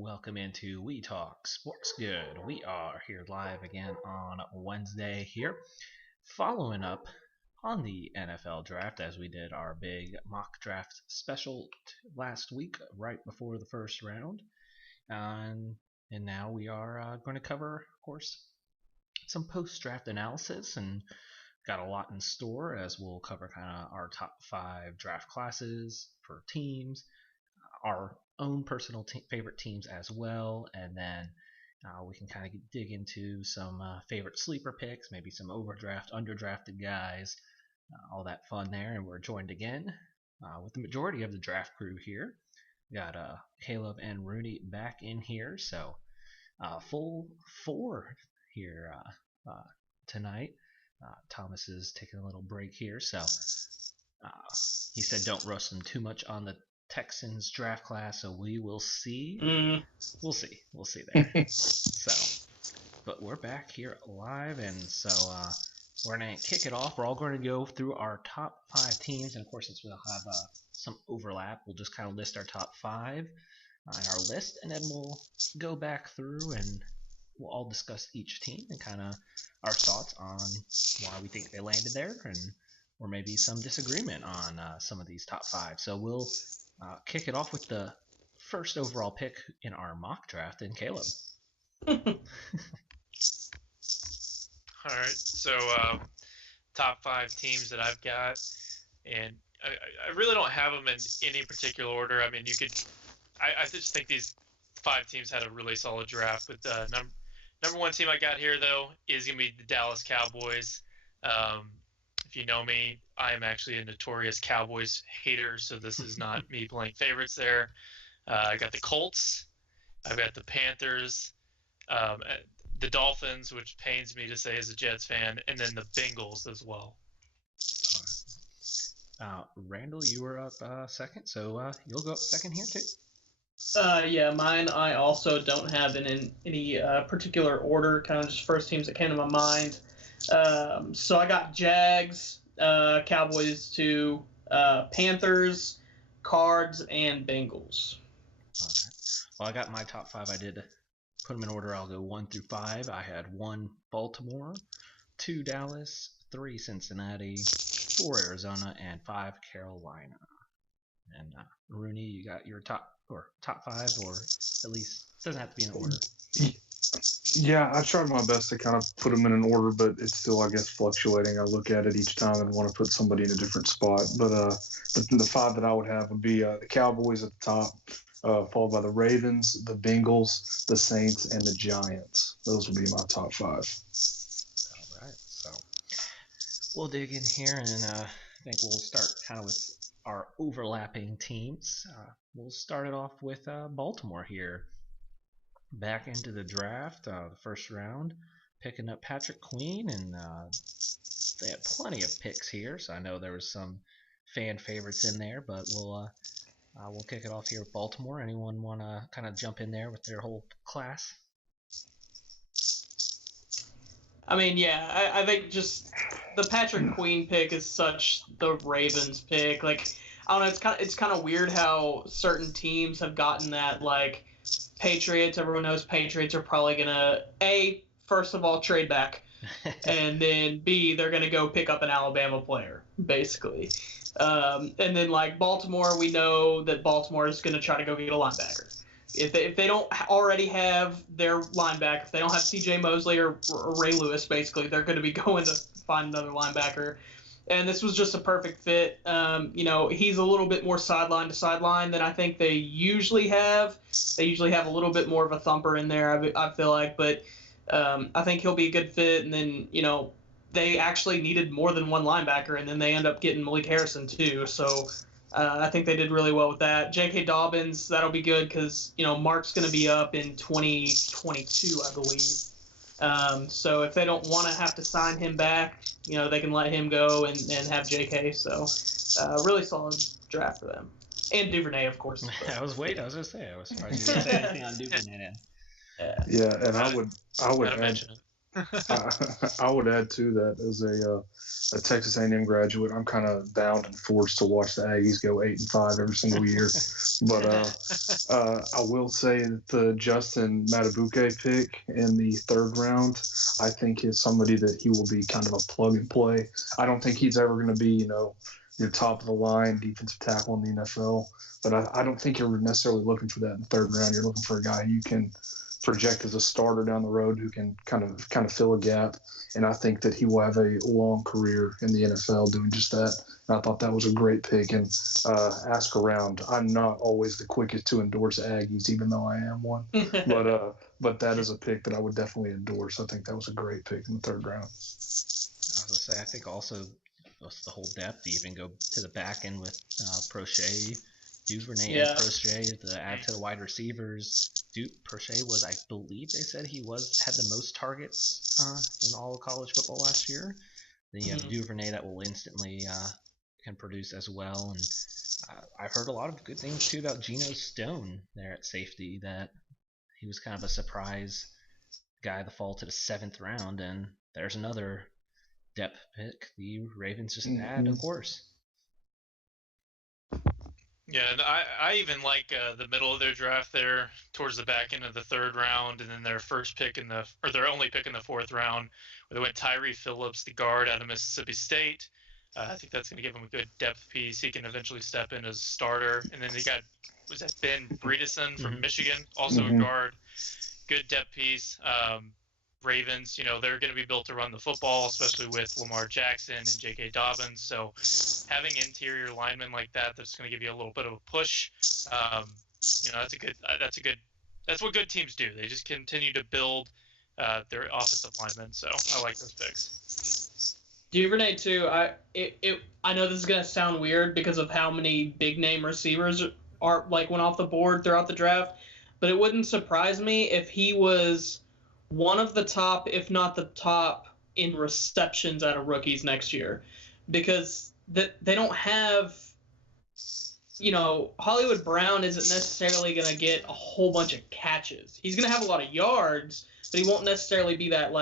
welcome into We Talk Sports Good. We are here live again on Wednesday here, following up on the NFL draft as we did our big mock draft special last week, right before the first round. And now we are going to cover, of course, some post draft analysis and got a lot in store as we'll cover kind of our top five draft classes for teams, our own personal favorite teams as well, and then we can kind of dig into some favorite sleeper picks, maybe some overdraft, underdrafted guys, all that fun there. And we're joined again with the majority of the draft crew here. We got Caleb and Rooney back in here, so full four here tonight. Thomas is taking a little break here, so he said don't rush them too much on the Texans draft class, so we will see. We'll see there. So, but we're back here live, and so we're gonna kick it off. We're all going to go through our top five teams, and of course, since we'll have some overlap, we'll just kind of list our top five on our list, and then we'll go back through and we'll all discuss each team and kind of our thoughts on why we think they landed there, and or maybe some disagreement on some of these top five. So we'll kick it off with the first overall pick in our mock draft, and Caleb. All right, so top five teams that I've got, and I really don't have them in any particular order. I mean, I just think these five teams had a really solid draft. But number one team I got here, though, is going to be the Dallas Cowboys. If you know me, I am actually a notorious Cowboys hater, so this is not me playing favorites there. I got the Colts. I've got the Panthers, the Dolphins, which pains me to say as a Jets fan, and then the Bengals as well. Randall, you were up second, so you'll go up second here too. Yeah, mine I also don't have in any particular order, kind of just first teams that came to my mind. So I got Jags, Cowboys to Panthers, Cards, and Bengals. All right. Well, I got my top five. I did put them in order. I'll go 1 through 5. I had 1 Baltimore, 2 Dallas, 3 Cincinnati, 4 Arizona, and 5 Carolina. And Rooney, you got your top 5, or at least it doesn't have to be in order. Yeah, I tried my best to kind of put them in an order, but it's still, I guess, fluctuating. I look at it each time and want to put somebody in a different spot. But the 5 that I would have would be the Cowboys at the top, followed by the Ravens, the Bengals, the Saints, and the Giants. Those would be my top 5. All right, so we'll dig in here, and I think we'll start kind of with our overlapping teams. We'll start it off with Baltimore here. Back into the draft, the first round, picking up Patrick Queen, and they had plenty of picks here, so I know there was some fan favorites in there, but we'll kick it off here with Baltimore. Anyone want to kind of jump in there with their whole class? I mean, yeah, I think just the Patrick Queen pick is such the Ravens pick. Like, I don't know, it's kind of weird how certain teams have gotten that, like, Patriots, everyone knows Patriots are probably going to, A, first of all, trade back, and then B, they're going to go pick up an Alabama player, basically. And then, like, Baltimore, we know that Baltimore is going to try to go get a linebacker. If they don't already have their linebacker, if they don't have C.J. Mosley or Ray Lewis, basically, they're going to be going to find another linebacker. And this was just a perfect fit. He's a little bit more sideline to sideline than I think they usually have. They usually have a little bit more of a thumper in there, I feel like. But I think he'll be a good fit. And then, they actually needed more than one linebacker, and then they end up getting Malik Harrison too. So I think they did really well with that. J.K. Dobbins, that'll be good because, Mark's going to be up in 2022, I believe. So if they don't want to have to sign him back, they can let him go and have JK. So really solid draft for them. And Duvernay, of course. I was going to say, I was surprised you didn't say anything on Duvernay. Yeah, and I would add, mention it. I would add to that as a Texas A&M graduate, I'm kind of bound and forced to watch the Aggies go 8-5 every single year. But I will say that the Justin Matabuke pick in the third round, I think is somebody that he will be kind of a plug and play. I don't think he's ever going to be, your top of the line defensive tackle in the NFL. But I don't think you're necessarily looking for that in the third round. You're looking for a guy you can project as a starter down the road who can kind of fill a gap. And I think that he will have a long career in the NFL doing just that. And I thought that was a great pick. And ask around. I'm not always the quickest to endorse Aggies, even though I am one. But that is a pick that I would definitely endorse. I think that was a great pick in the third round. I was gonna say, I think also the whole depth, even go to the back end with Prochet, Duvernay, and Prochet to add to the wide receivers. Prochet was, I believe they said he had the most targets in all of college football last year. Then you have Duvernay that will instantly can produce as well. And I've heard a lot of good things too about Geno Stone there at safety, that he was kind of a surprise guy to fall to the 7th round. And there's another depth pick the Ravens just add, of course. Yeah, and I even like the middle of their draft there, towards the back end of the 3rd round, and then their their only pick in the 4th round, where they went Tyree Phillips, the guard out of Mississippi State. I think that's going to give him a good depth piece. He can eventually step in as a starter. And then they got, was that Ben Bredeson from Michigan, also a guard, good depth piece. Ravens, they're going to be built to run the football, especially with Lamar Jackson and J.K. Dobbins. So having interior linemen like that's going to give you a little bit of a push. That's what good teams do. They just continue to build their offensive linemen. So I like those picks. Duvernay too. I know this is going to sound weird because of how many big name receivers went off the board throughout the draft, but it wouldn't surprise me if he was one of the top, if not the top, in receptions out of rookies next year, because they don't have, Hollywood Brown isn't necessarily going to get a whole bunch of catches. He's going to have a lot of yards, but he won't necessarily be that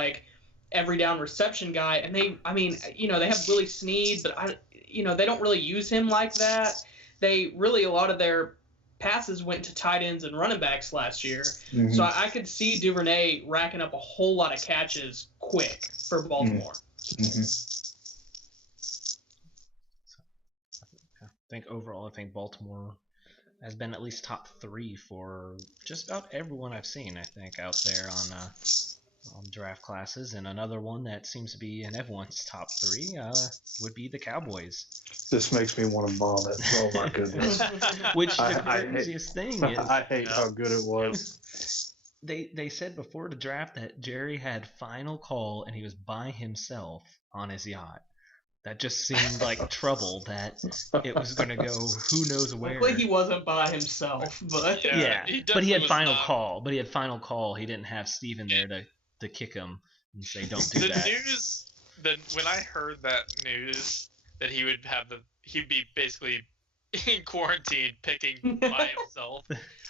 every down reception guy. And they have Willie Snead, but they don't really use him like that. A lot of their passes went to tight ends and running backs last year. Mm-hmm. So I could see Duvernay racking up a whole lot of catches quick for Baltimore. Mm-hmm. I think Baltimore has been at least top 3 for just about everyone I've seen, I think, out there on draft classes. And another one that seems to be in everyone's top 3 would be the Cowboys. This makes me want to vomit. Oh my goodness! Which the craziest thing is, I hate how good it was. They said before the draft that Jerry had final call and he was by himself on his yacht. That just seemed like trouble, that it was going to go who knows where. Luckily he wasn't by himself, but but he had final call. But he had final call. He didn't have Steven there to kick him and say, "Don't do that." When I heard that news that he'd be basically in quarantine picking by himself,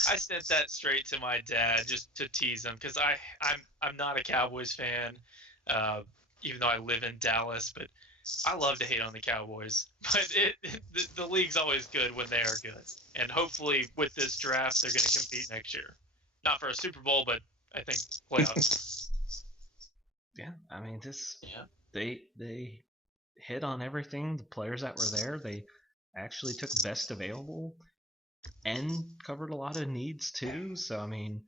I sent that straight to my dad just to tease him, because I'm not a Cowboys fan, even though I live in Dallas, but I love to hate on the Cowboys. But the league's always good when they are good, and hopefully with this draft they're going to compete next year, not for a Super Bowl, but I think playoffs. Yeah, I mean they hit on everything. The players that were there, they actually took best available and covered a lot of needs too. So I mean,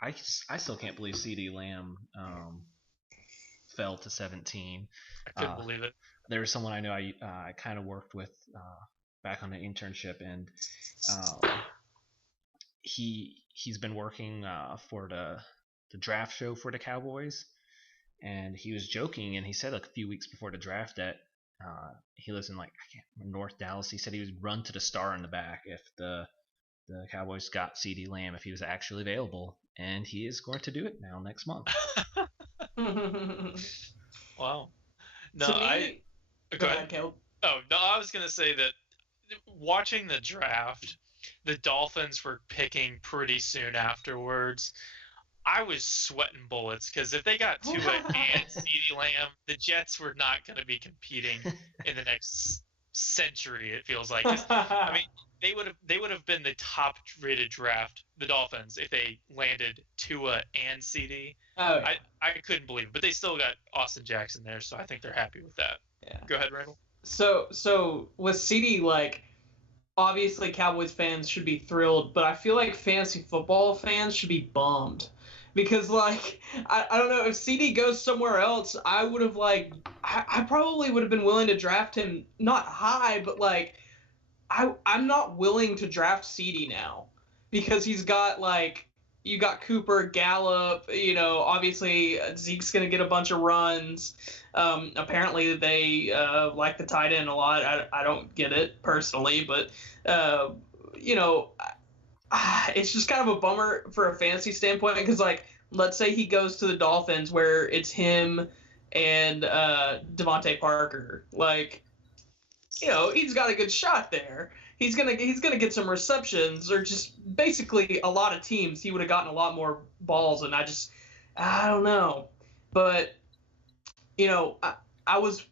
I still can't believe CeeDee Lamb fell to 17. I couldn't believe it. There was someone I know I kind of worked with back on an internship, and he's been working for the draft show for the Cowboys, and he was joking, and he said a few weeks before the draft that he lives in North Dallas. He said he would run to the Star in the back if the Cowboys got CeeDee Lamb if he was actually available, and he is going to do it now next month. Wow. No, go ahead, Caleb. Oh, no, I was going to say that watching the draft, the Dolphins were picking pretty soon afterwards. I was sweating bullets because if they got Tua and CeeDee Lamb, the Jets were not going to be competing in the next century. It feels like. I mean, they would have been the top rated draft, the Dolphins, if they landed Tua and CeeDee. Oh, yeah. I couldn't believe it, but they still got Austin Jackson there, so I think they're happy with that. Yeah. Go ahead, Randall. So with CeeDee, like, obviously Cowboys fans should be thrilled, but I feel like fantasy football fans should be bummed. Because, like, I don't know, if CeeDee goes somewhere else, I would have, like, I probably would have been willing to draft him, not high, but, like, I'm not willing to draft CeeDee now. Because he's got, like, you got Cooper, Gallup, you know, obviously Zeke's going to get a bunch of runs. Apparently they like the tight end a lot. I don't get it personally, but, you know, it's just kind of a bummer for a fantasy standpoint because, like, let's say he goes to the Dolphins where it's him and Devontae Parker. Like, you know, he's got a good shot there. He's gonna get some receptions, or just basically a lot of teams. He would have gotten a lot more balls, and I don't know. But, you know, I was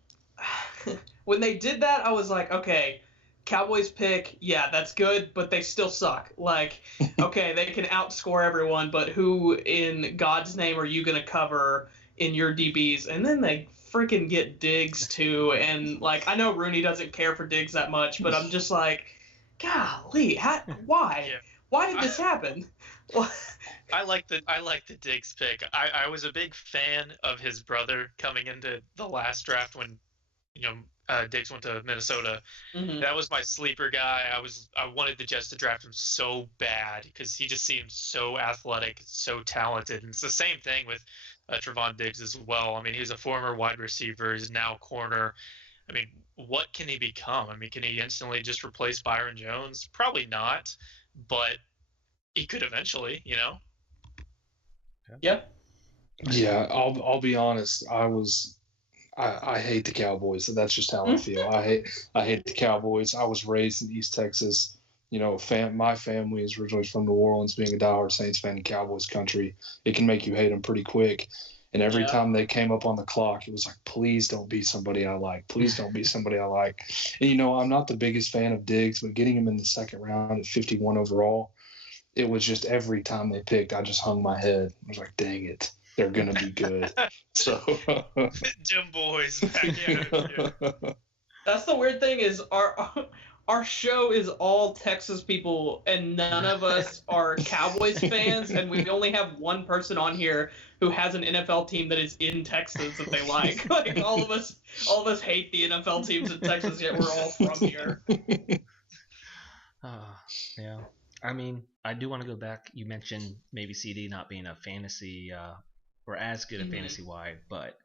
when they did that, I was like, okay. Cowboys pick, yeah, that's good, but they still suck. Like, okay, they can outscore everyone, but who in God's name are you going to cover in your DBs? And then they freaking get Diggs, too. And, like, I know Rooney doesn't care for Diggs that much, but I'm just like, golly, why? Yeah. Why did this happen? I like the Diggs pick. I was a big fan of his brother coming into the last draft when, you know, Diggs went to Minnesota. Mm-hmm. That was my sleeper guy. I wanted the Jets to draft him so bad because he just seemed so athletic, so talented. And it's the same thing with Trevon Diggs as well. I mean, he's a former wide receiver. He's now corner. I mean, what can he become? I mean, can he instantly just replace Byron Jones? Probably not, but he could eventually, you know? Yep. Yeah, I'll be honest. I hate the Cowboys. So that's just how I feel. I hate the Cowboys. I was raised in East Texas. You know, my family is originally from New Orleans. Being a diehard Saints fan in Cowboys country, it can make you hate them pretty quick. And every time they came up on the clock, it was like, please don't be somebody I like. Please don't be somebody I like. And, you know, I'm not the biggest fan of Diggs, but getting him in the second round at 51 overall, it was just every time they picked, I just hung my head. I was like, dang it. They're going to be good. So Jim boys back in. That's the weird thing is our show is all Texas people, and none of us are Cowboys fans, and we only have one person on here who has an NFL team that is in Texas that they like. Like all of us hate the NFL teams in Texas, yet we're all from here. Yeah. I mean, I do want to go back. You mentioned maybe CeeDee not being a fantasy or as good at fantasy wide, but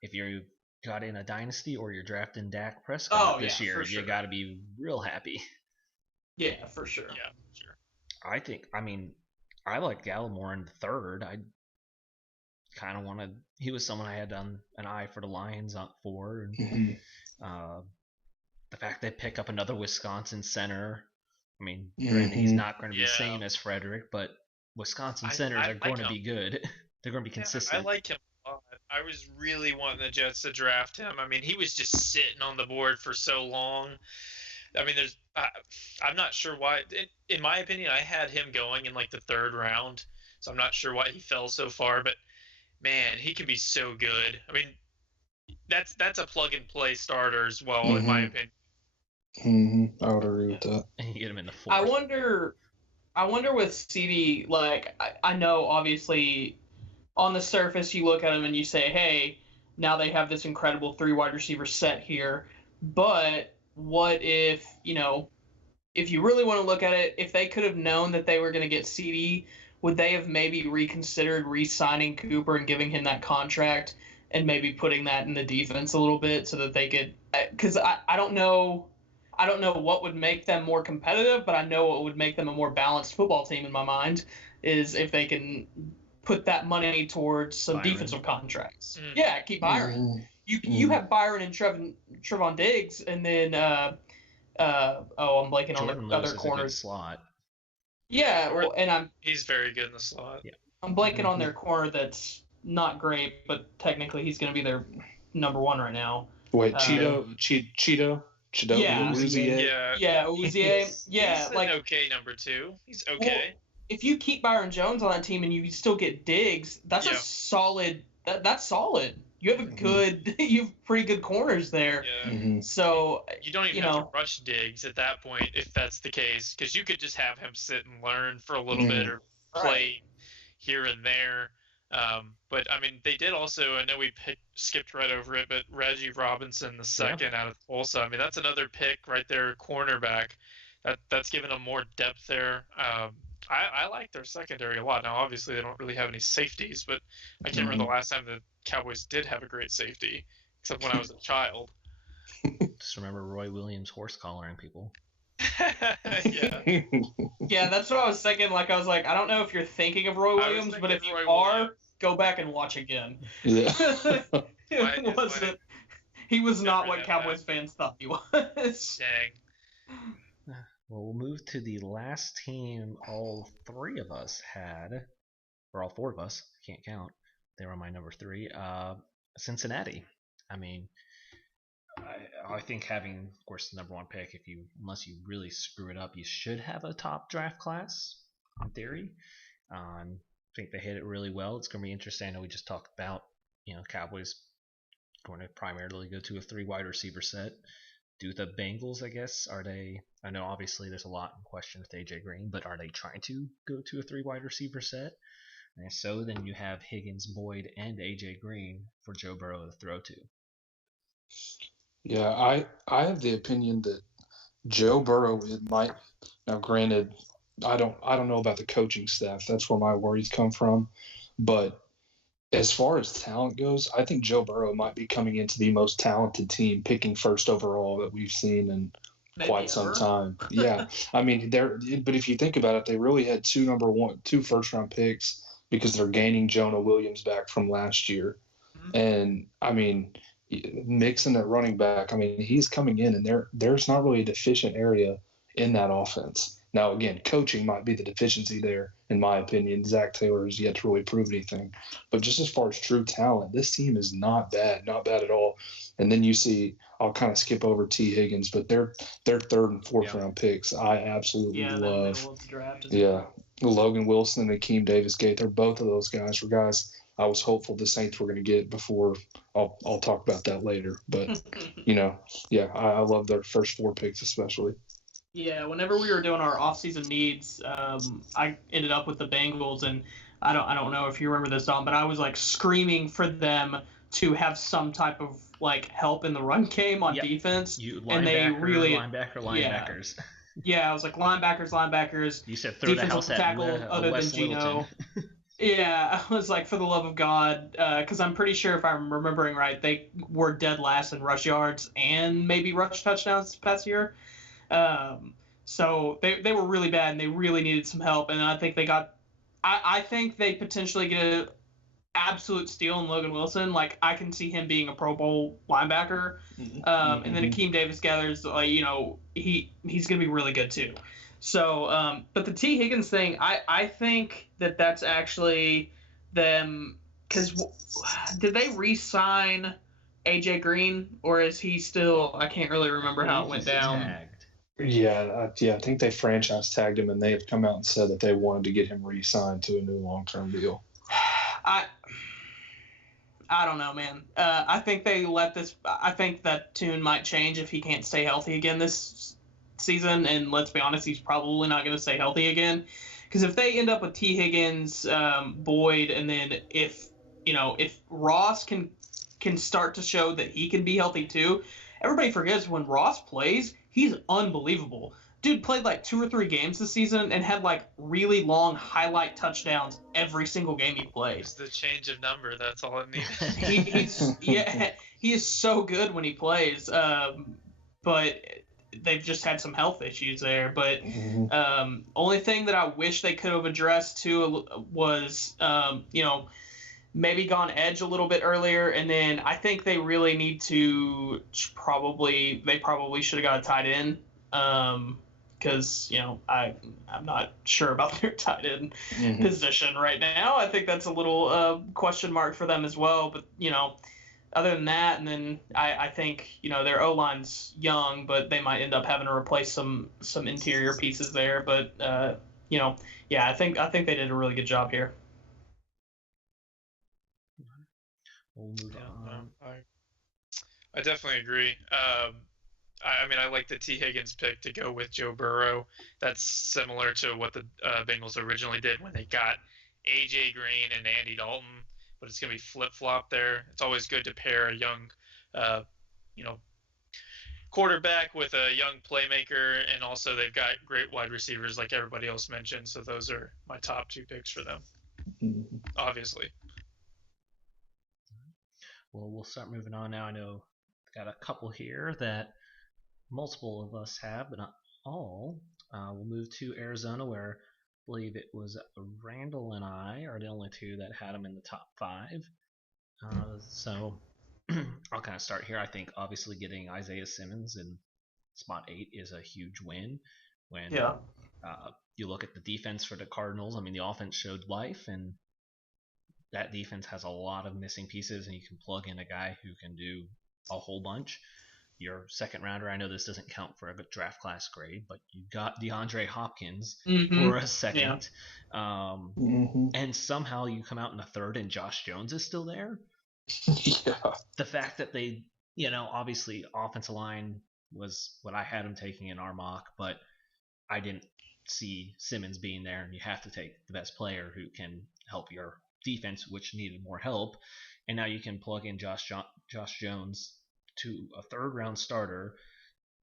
if you got in a dynasty or you're drafting Dak Prescott this year, you got to be real happy. Yeah, for sure. Yeah, sure. I like Gallimore in the third. I kind of wanted. He was someone I had an eye for the Lions for, and the fact they pick up another Wisconsin center. I mean, he's not going to be the same as Frederick, but Wisconsin centers are going to be good. They're going to be consistent. I like him a lot. I was really wanting the Jets to draft him. I mean, he was just sitting on the board for so long. I mean, I'm not sure why. In my opinion, I had him going in like the third round, so I'm not sure why he fell so far. But man, he can be so good. I mean, that's a plug and play starter as well, in my opinion. I would agree with that. And you get him in the fourth. I wonder with CeeDee, like, I know obviously on the surface you look at him and you say, hey, now they have this incredible 3 wide receiver set here. But what if, you know, if you really want to look at it, if they could have known that they were going to get CeeDee, would they have maybe reconsidered re-signing Cooper and giving him that contract and maybe putting that in the defense a little bit so that they could – because I don't know what would make them more competitive, but I know what would make them a more balanced football team in my mind is if they can put that money towards some defensive contracts. Yeah, keep Byron. You have Byron and Trevon Diggs, and then I'm blanking Jordan on the other Lewis corners. is a good slot. Yeah, well, and he's very good in the slot. Yeah. I'm blanking on their corner that's not great, but technically he's going to be their number one right now. Wait, Uh, Cheeto? Yeah. Uzier? Yeah, Uzier. Yeah, he's like an okay number 2. He's okay. if you keep Byron Jones on that team and you still get Diggs, that's a solid. That's solid. You have a good. You have pretty good corners there. Yeah. Mm-hmm. So you don't even have to rush Diggs at that point if that's the case, because you could just have him sit and learn for a little bit or play here and there. But I mean, they did also. I know we skipped right over it, but Reggie Robinson the second out of Tulsa. I mean, that's another pick right there, cornerback. That's given them more depth there. I like their secondary a lot. Now, obviously, they don't really have any safeties, but I can't remember the last time the Cowboys did have a great safety, except when I was a child. Just remember Roy Williams horse collaring people. Yeah. Yeah, that's what I was thinking. Like, I was like, I don't know if you're thinking of Roy Williams, but if you are, go back and watch again. Yeah. He was not what Cowboys fans thought he was. Dang. Well, we'll move to the last team all three of us had, or all four of us, can't count. They were my number 3. Cincinnati. I mean, I think having, of course, the number 1 pick, unless you really screw it up, you should have a top draft class, in theory. I think they hit it really well. It's going to be interesting. I know we just talked about, Cowboys going to primarily go to a 3 wide receiver set. Do the Bengals, I guess, I know obviously there's a lot in question with AJ Green, but are they trying to go to a 3 wide receiver set? And if so, then you have Higgins, Boyd, and AJ Green for Joe Burrow to throw to. Yeah, I have the opinion that Joe Burrow might. Now, granted, I don't know about the coaching staff. That's where my worries come from. But as far as talent goes, I think Joe Burrow might be coming into the most talented team, picking first overall that we've seen in quite some time. Yeah, I mean, but if you think about it, they really had 2 first-round picks because they're gaining Jonah Williams back from last year, and I mean, Mixon at running back. I mean, he's coming in, and there's not really a deficient area in that offense. Now, again, coaching might be the deficiency there, in my opinion. Zach Taylor has yet to really prove anything. But just as far as true talent, this team is not bad at all. And then you see, I'll kind of skip over T. Higgins, but their 3rd and 4th round picks, I absolutely love. Logan Wilson and Akeem Davis-Gaither, both of those guys were guys I was hopeful the Saints were going to get before. I'll talk about that later. But, I love their first 4 picks especially. Yeah, whenever we were doing our off-season needs, I ended up with the Bengals, and I don't know if you remember this, Dom, but I was like screaming for them to have some type of like help in the run game on defense, and they really linebackers. Yeah, I was like linebackers. You said throw the house at tackle other than Geno. Yeah, I was like, for the love of God, because I'm pretty sure if I'm remembering right, they were dead last in rush yards and maybe rush touchdowns this past year. So they were really bad, and they really needed some help. And I think I think they potentially get an absolute steal in Logan Wilson. Like, I can see him being a Pro Bowl linebacker. And then Akeem Davis-Gaither's, he's going to be really good too. So, but the T. Higgins thing, I think that's actually them, because did they re-sign AJ Green, or is he still? I can't really remember how it went down. Tagged. Yeah, I think they franchise tagged him, and they have come out and said that they wanted to get him re-signed to a new long-term deal. I don't know, man. I think they I think that tune might change if he can't stay healthy again this season, and let's be honest, he's probably not going to stay healthy again. Because if they end up with T. Higgins, Boyd, and then if Ross can start to show that he can be healthy too. Everybody forgets when Ross plays, he's unbelievable. Dude played like 2 or 3 games this season and had like really long highlight touchdowns every single game he played. It's the change of number. That's all it needs. He is so good when he plays. But they've just had some health issues there. But only thing that I wish they could have addressed too was, maybe gone edge a little bit earlier, and then I think they really need to probably should have got a tight end, because I'm not sure about their tight end Mhm. position right now. I think that's a little question mark for them as well. But other than that, and then I think their O line's young, but they might end up having to replace some interior pieces there. But yeah, I think they did a really good job here. We'll move Yeah, on. I definitely agree. I mean, I like the T. Higgins pick to go with Joe Burrow. That's similar to what the Bengals originally did when they got A.J. Green and Andy Dalton, but it's going to be flip-flop there. It's always good to pair a young, uh, you know, quarterback with a young playmaker, and also they've got great wide receivers like everybody else mentioned. So those are my top 2 picks for them, Mhm. obviously. Well, we'll start moving on now. I know got a couple here that multiple of us have, but not all. We'll move to Arizona, where I believe it was Randall and I are the only two that had him in the top 5. So I'll kind of start here. I think obviously getting Isaiah Simmons in spot 8 is a huge win. When Yeah. you look at the defense for the Cardinals, I mean, the offense showed life, and that defense has a lot of missing pieces, and you can plug in a guy who can do a whole bunch. Your second rounder, I know this doesn't count for a draft class grade, but you got DeAndre Hopkins for a second. Yeah. And somehow you come out in the third and Josh Jones is still there. Yeah. The fact that they, obviously offensive line was what I had him taking in our mock, but I didn't see Simmons being there, and you have to take the best player who can help your defense, which needed more help. And now you can plug in Josh Jones to a third-round starter.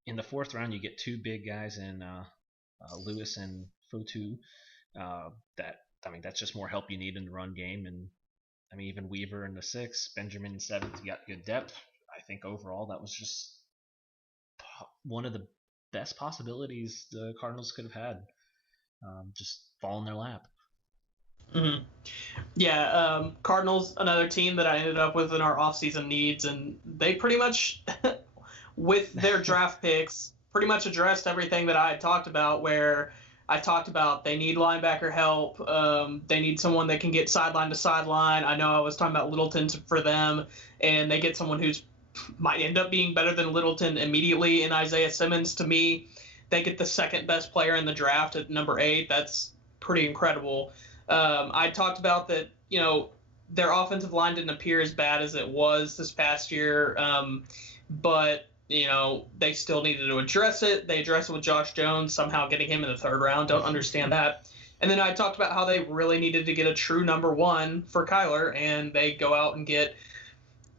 In the fourth round, you get 2 big guys in Lewis and Fotu. That's just more help you need in the run game. And I mean, even Weaver in the 6th, Benjamin in 7th, you got good depth. I think overall that was just one of the best possibilities the Cardinals could have had. Just fall in their lap. Mm-hmm. Yeah, Cardinals, another team that I ended up with in our offseason needs, and they pretty much, with their draft picks, pretty much addressed everything that I had talked about, where I talked about they need linebacker help, they need someone that can get sideline to sideline. I know I was talking about Littleton for them, and they get someone who's might end up being better than Littleton immediately in Isaiah Simmons. To me, they get the second best player in the draft at number 8. That's pretty incredible. I talked about that, their offensive line didn't appear as bad as it was this past year, but they still needed to address it. They addressed it with Josh Jones, somehow getting him in the 3rd round. Don't understand that. And then I talked about how they really needed to get a true number 1 for Kyler, and they go out and get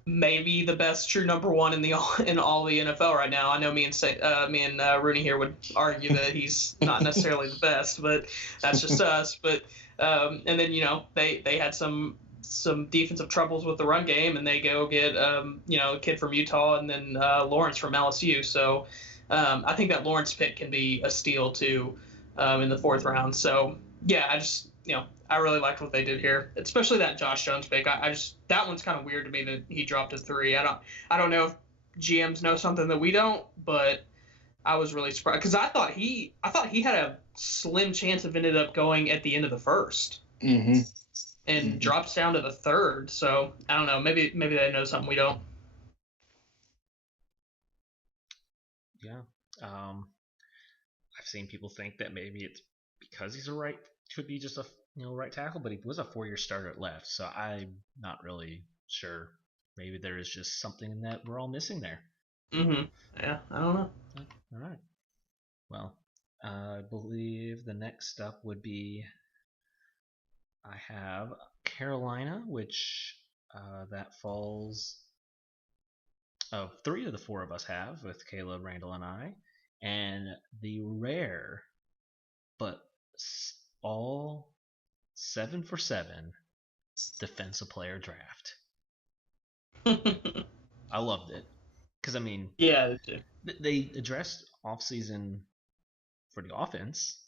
maybe the best true number 1 in all the NFL right now. I know me and Rooney here would argue that he's not necessarily the best, but that's just us. But and then they had some defensive troubles with the run game, and they go get a kid from Utah, and then Lawrence from LSU. So I think that Lawrence pick can be a steal too in the 4th round. So yeah, I really liked what they did here, especially that Josh Jones pick. That one's kind of weird to me that he dropped to 3. I don't know if GMs know something that we don't, but I was really surprised because I thought he had a slim chance of ended up going at the end of the 1st, and drops down to the 3rd. So I don't know. Maybe they know something we don't. Yeah. I've seen people think that maybe it's because he's could be just a right tackle, but he was a 4-year starter at left, so I'm not really sure. Maybe there is just something that we're all missing there. Yeah, I don't know. All right. Well, I believe the next up would be I have Carolina, which that falls. Oh, 3 of the 4 of us have with Caleb, Randall, and I, and the rare, but all 7 for 7 defensive player draft. I loved it because I mean, yeah, they addressed offseason for the offense,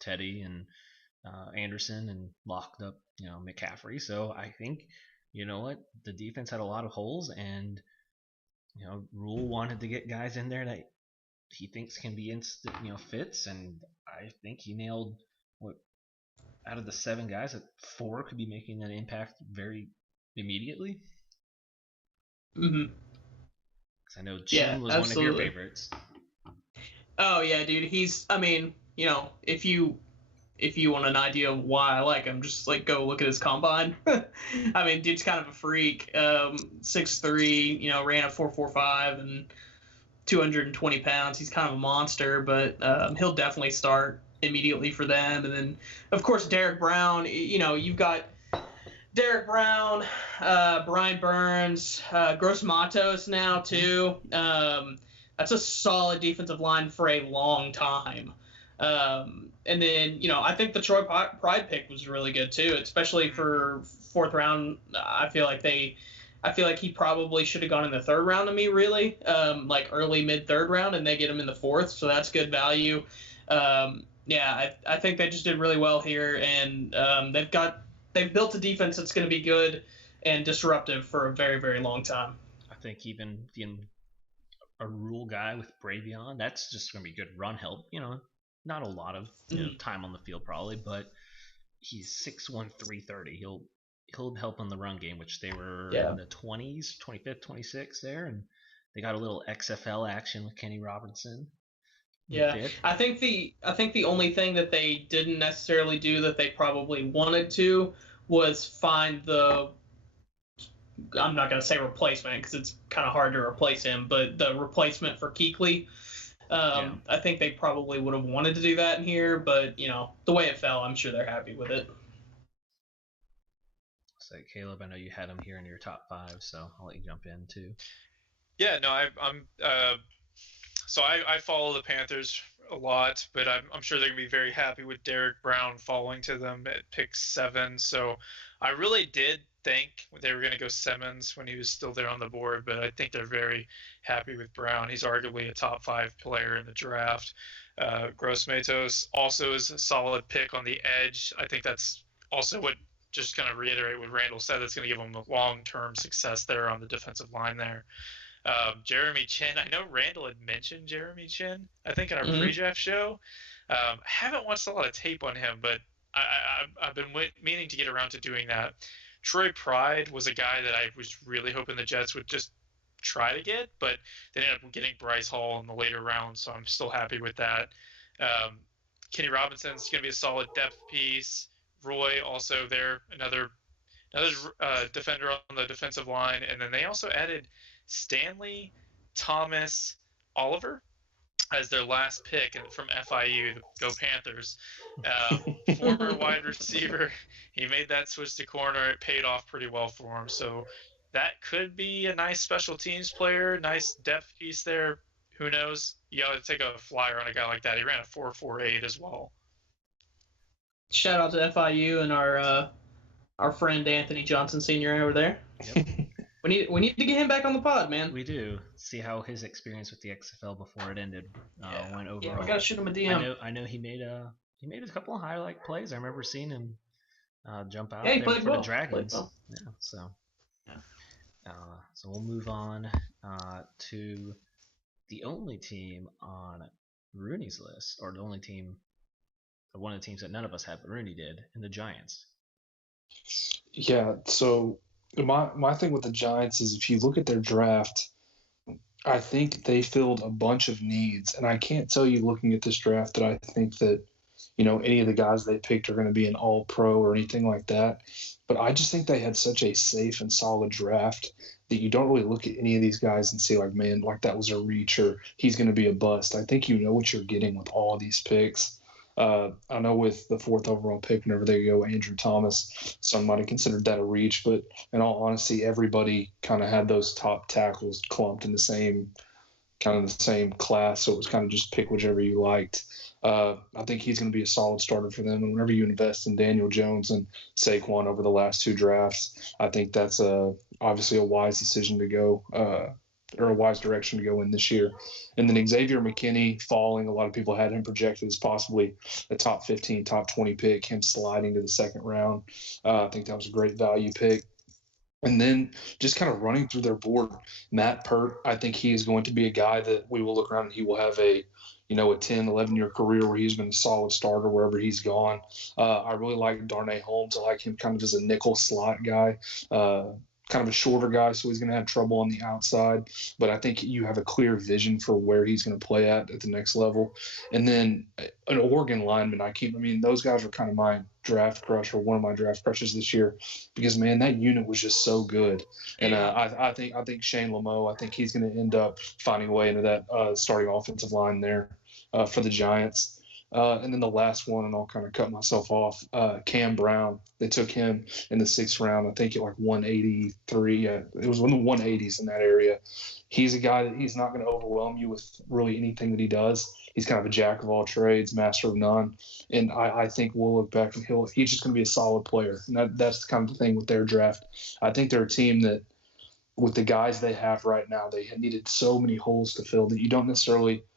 Teddy and Anderson, and locked up McCaffrey. So I think the defense had a lot of holes, and Rule wanted to get guys in there that he thinks can be instant, fits, and I think he nailed what out of the 7 guys, that 4 could be making an impact very immediately. Mm-hmm. I know Chin was absolutely. one of your favorites. Oh yeah, dude. If you want an idea of why I like him, just like go look at his combine. I mean, dude's kind of a freak. 6'3", ran a 4.45 and 220 pounds. He's kind of a monster, but he'll definitely start immediately for them. And then, of course, Derek Brown. You've got Derek Brown, Brian Burns, Gross Matos now too. That's a solid defensive line for a long time. And then, I think the Troy Pride pick was really good too, especially for 4th round. I feel like he probably should have gone in the 3rd round to me, really, like early mid 3rd round, and they get him in the 4th, so that's good value. I think they just did really well here, and they've built a defense that's going to be good and disruptive for a very, very long time. I think even being a rule guy with Bravion, that's just going to be good run help. Not a lot of time on the field probably, but he's 6'1", 330. He'll help in the run game, which they were in the 20s, 25th, 26th there, and they got a little XFL action with Kenny Robinson. Yeah, I think the only thing that they didn't necessarily do that they probably wanted to was find I'm not going to say replacement because it's kind of hard to replace him, but the replacement for Kuechly. I think they probably would have wanted to do that in here, but the way it fell, I'm sure they're happy with it. So Caleb, I know you had him here in your top 5, so I'll let you jump in too. Yeah, no, I follow the Panthers a lot, but I'm sure they're gonna be very happy with Derek Brown falling to them at pick 7. So I really did think they were gonna go Simmons when he was still there on the board, but I think they're very happy with Brown. He's arguably a top 5 player in the draft. Gross Matos also is a solid pick on the edge. I think that's also what, just kind of reiterate what Randall said, that's going to give him a long-term success there on the defensive line there. Jeremy Chin, I know Randall had mentioned Jeremy Chin, I think in our pre-draft show. I haven't watched a lot of tape on him, but I've been meaning to get around to doing that. Troy Pride was a guy that I was really hoping the Jets would just try to get, but they ended up getting Bryce Hall in the later rounds, so I'm still happy with that. Kenny Robinson's going to be a solid depth piece. Roy also there, another defender on the defensive line, and then they also added Stanley Thomas Oliver as their last pick from FIU. Go Panthers! Former wide receiver, he made that switch to corner. It paid off pretty well for him. So that could be a nice special teams player, nice depth piece there. Who knows? You got to take a flyer on a guy like that. He ran a 4.48 as well. Shout out to FIU and our friend Anthony Johnson Sr. over there. Yep. We need to get him back on the pod, man. We do. See how his experience with the XFL before it ended went overall. Yeah, we gotta shoot him a DM. I know he made a couple of highlight plays. I remember seeing him jump out there for well. the Dragons. Yeah, so we'll move on to the only team on Rooney's list, or the only team, or one of the teams that none of us had, but Rooney did, and the Giants. Yeah, so my thing with the Giants is if you look at their draft, I think they filled a bunch of needs. And I can't tell you looking at this draft that I think that, any of the guys they picked are going to be an all-pro or anything like that. But I just think they had such a safe and solid draft that you don't really look at any of these guys and see like, man, like that was a reach or he's going to be a bust. I think you know what you're getting with all of these picks. I know with the 4th overall pick, whenever they go Andrew Thomas, some might have considered that a reach, but in all honesty, everybody kind of had those top tackles clumped in the same class, so it was kind of just pick whichever you liked. I think he's going to be a solid starter for them, and whenever you invest in Daniel Jones and Saquon over the last 2 drafts, I think that's obviously a wise decision to go, or a wise direction to go in this year. And then Xavier McKinney falling, a lot of people had him projected as possibly a top 15, top 20 pick, him sliding to the 2nd round. I think that was a great value pick. And then just kind of running through their board, Matt Pert, I think he is going to be a guy that we will look around and he will have a 10, 11-year career where he's been a solid starter wherever he's gone. I really like Darnay Holmes. I like him kind of as a nickel slot guy. Kind of a shorter guy, so he's going to have trouble on the outside. But I think you have a clear vision for where he's going to play at the next level. And then an Oregon lineman, those guys are kind of my draft crush or one of my draft crushes this year because, man, that unit was just so good. And I think Shane Lamo, I think he's going to end up finding a way into that starting offensive line there for the Giants. And then the last one, and I'll kind of cut myself off, Cam Brown. They took him in the 6th round, I think at like 183. It was in the 180s in that area. He's a guy that he's not going to overwhelm you with really anything that he does. He's kind of a jack of all trades, master of none. And I think we'll look back and he's just going to be a solid player. And that's kind of the thing with their draft. I think they're a team that, with the guys they have right now, they needed so many holes to fill that you don't necessarily –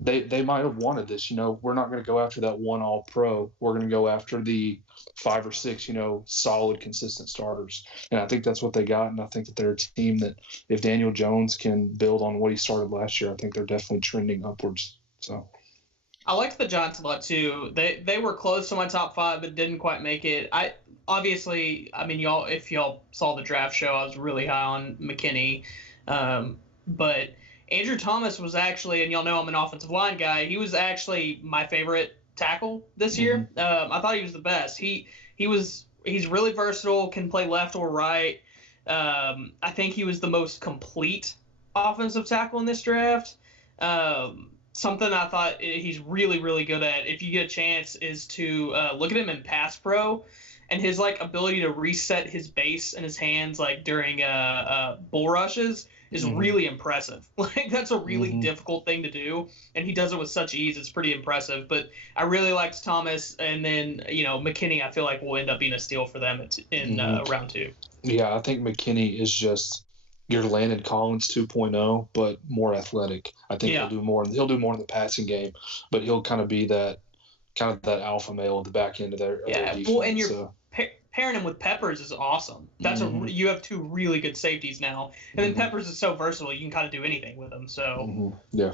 they might have wanted this. We're not going to go after that one all-pro. We're going to go after the 5 or 6, solid, consistent starters. And I think that's what they got. And I think that they're a team that if Daniel Jones can build on what he started last year, I think they're definitely trending upwards. So I liked the Giants a lot too. They were close to my top 5, but didn't quite make it. Y'all, if y'all saw the draft show, I was really high on McKinney, but Andrew Thomas was actually, and y'all know I'm an offensive line guy, he was actually my favorite tackle this year. I thought he was the best. He's really versatile, can play left or right. I think he was the most complete offensive tackle in this draft. Something I thought he's really, really good at, if you get a chance, is to look at him in pass pro, and his ability to reset his base and his hands during bull rushes is really impressive. That's a really difficult thing to do, and he does it with such ease. It's pretty impressive. But I really liked Thomas, and then McKinney, I feel like will end up being a steal for them in round 2. Yeah, I think McKinney is just your Landon Collins 2.0, but more athletic. I think he'll do more. He'll do more in the passing game, but he'll kind of be that alpha male at the back end of their defense. Well, and pairing him with Peppers is awesome. That's you have 2 really good safeties now, and then Peppers is so versatile. You can kind of do anything with him. So like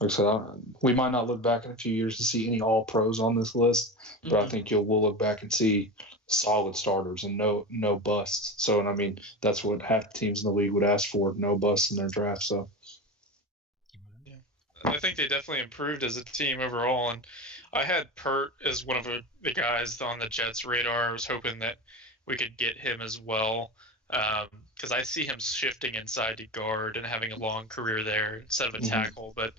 I said, we might not look back in a few years to see any all pros on this list, but I think we'll look back and see solid starters and no busts. So, and I mean, that's what half the teams in the league would ask for, no busts in their draft. So yeah, I think they definitely improved as a team overall. And I had Pert as one of the guys on the Jets' radar. I was hoping that we could get him as well, because I see him shifting inside to guard and having a long career there instead of a tackle. But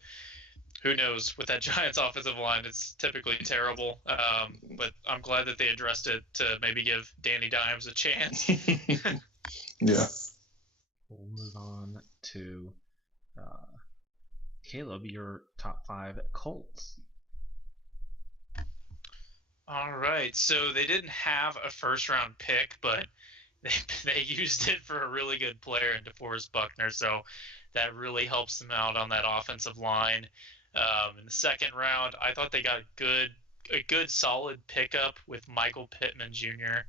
who knows? With that Giants offensive line, it's typically terrible. But I'm glad that they addressed it to maybe give Danny Dimes a chance. Yeah. We'll move on to Caleb, your top 5 Colts. All right, so they didn't have a first-round pick, but they used it for a really good player in DeForest Buckner, so that really helps them out on that offensive line. In the 2nd round, I thought they got a good solid pickup with Michael Pittman Jr.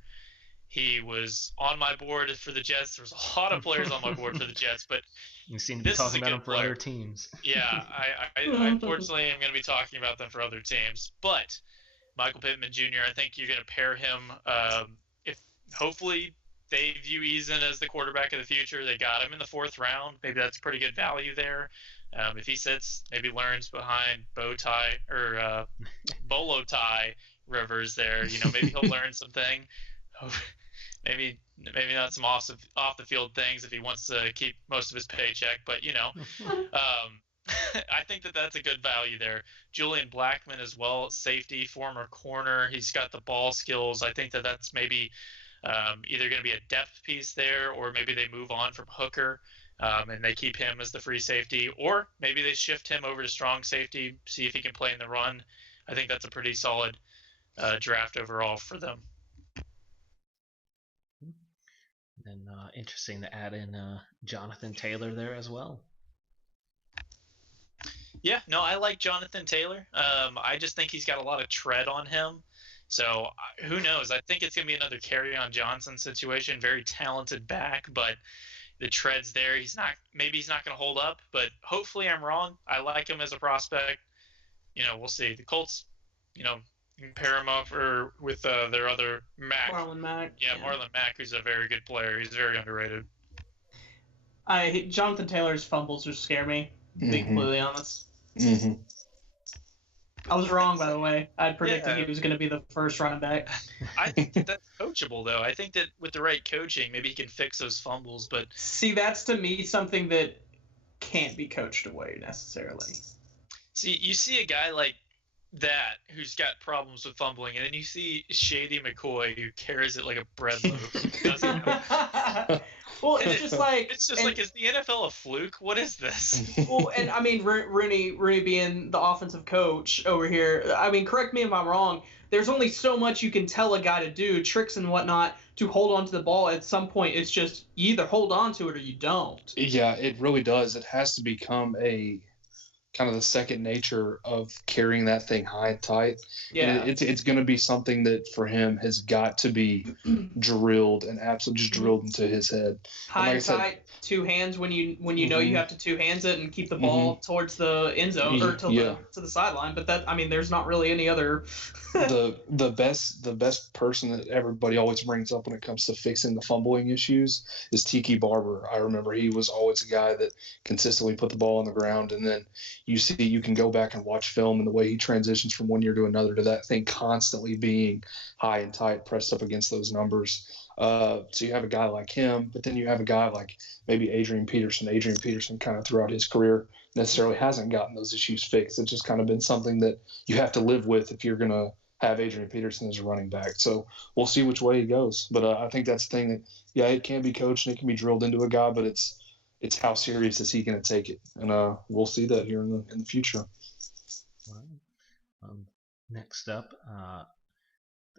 He was on my board for the Jets. There's a lot of players on my board for the Jets, but you seem to be talking about them for other teams. Yeah, I unfortunately am going to be talking about them for other teams, but Michael Pittman Jr., I think you're going to pair him. If hopefully they view Eason as the quarterback of the future, they got him in the 4th round. Maybe that's pretty good value there. If he sits, maybe learns behind Bolo Tie Rivers there, maybe he'll learn something. Maybe not some off the field things if he wants to keep most of his paycheck, but I think that's a good value there. Julian Blackman as well, safety, former corner. He's got the ball skills. I think that's maybe either going to be a depth piece there, or maybe they move on from Hooker and they keep him as the free safety, or maybe they shift him over to strong safety, see if he can play in the run. I think that's a pretty solid draft overall for them. And interesting to add in Jonathan Taylor there as well. Yeah, no, I like Jonathan Taylor. I just think he's got a lot of tread on him. So who knows? I think it's going to be another Kerryon Johnson situation. Very talented back, but the tread's there. Maybe he's not going to hold up, but hopefully I'm wrong. I like him as a prospect. We'll see. The Colts, you can pair him up with their other Mack. Marlon Mack. Yeah, Marlon Mack, who's a very good player. He's very underrated. Jonathan Taylor's fumbles just scare me, to be completely honest. Mm-hmm. I was wrong, by the way. I predicted he was going to be the first running back. I think that's coachable, though. I think that with the right coaching, maybe he can fix those fumbles. But see, that's to me something that can't be coached away necessarily. See, you see a guy like that who's got problems with fumbling, and then you see Shady McCoy who carries it like a bread loaf. Doesn't know. Well, it's just like is the NFL a fluke? What is this? Well, and I mean, Rooney being the offensive coach over here. I mean, correct me if I'm wrong. There's only so much you can tell a guy to do, tricks and whatnot, to hold on to the ball. At some point, it's just you either hold on to it or you don't. Yeah, it really does. It has to become a kind of the second nature of carrying that thing high and tight. Yeah, and it's going to be something that for him has got to be drilled and absolutely just drilled into his head. High and tight, two hands when you know you have to two hands it and keep the ball towards the end zone or to the sideline. But there's not really any other. the best person that everybody always brings up when it comes to fixing the fumbling issues is Tiki Barber. I remember he was always a guy that consistently put the ball on the ground, and then you can go back and watch film and the way he transitions from one year to another to that thing constantly being high and tight, pressed up against those numbers. So you have a guy like him, but then you have a guy like maybe Adrian Peterson. Adrian Peterson kind of throughout his career necessarily hasn't gotten those issues fixed. It's just kind of been something that you have to live with if you're going to have Adrian Peterson as a running back. So we'll see which way he goes. But I think that's the thing that, it can be coached and it can be drilled into a guy, but it's how serious is he going to take it? And we'll see that here in the future. Next up,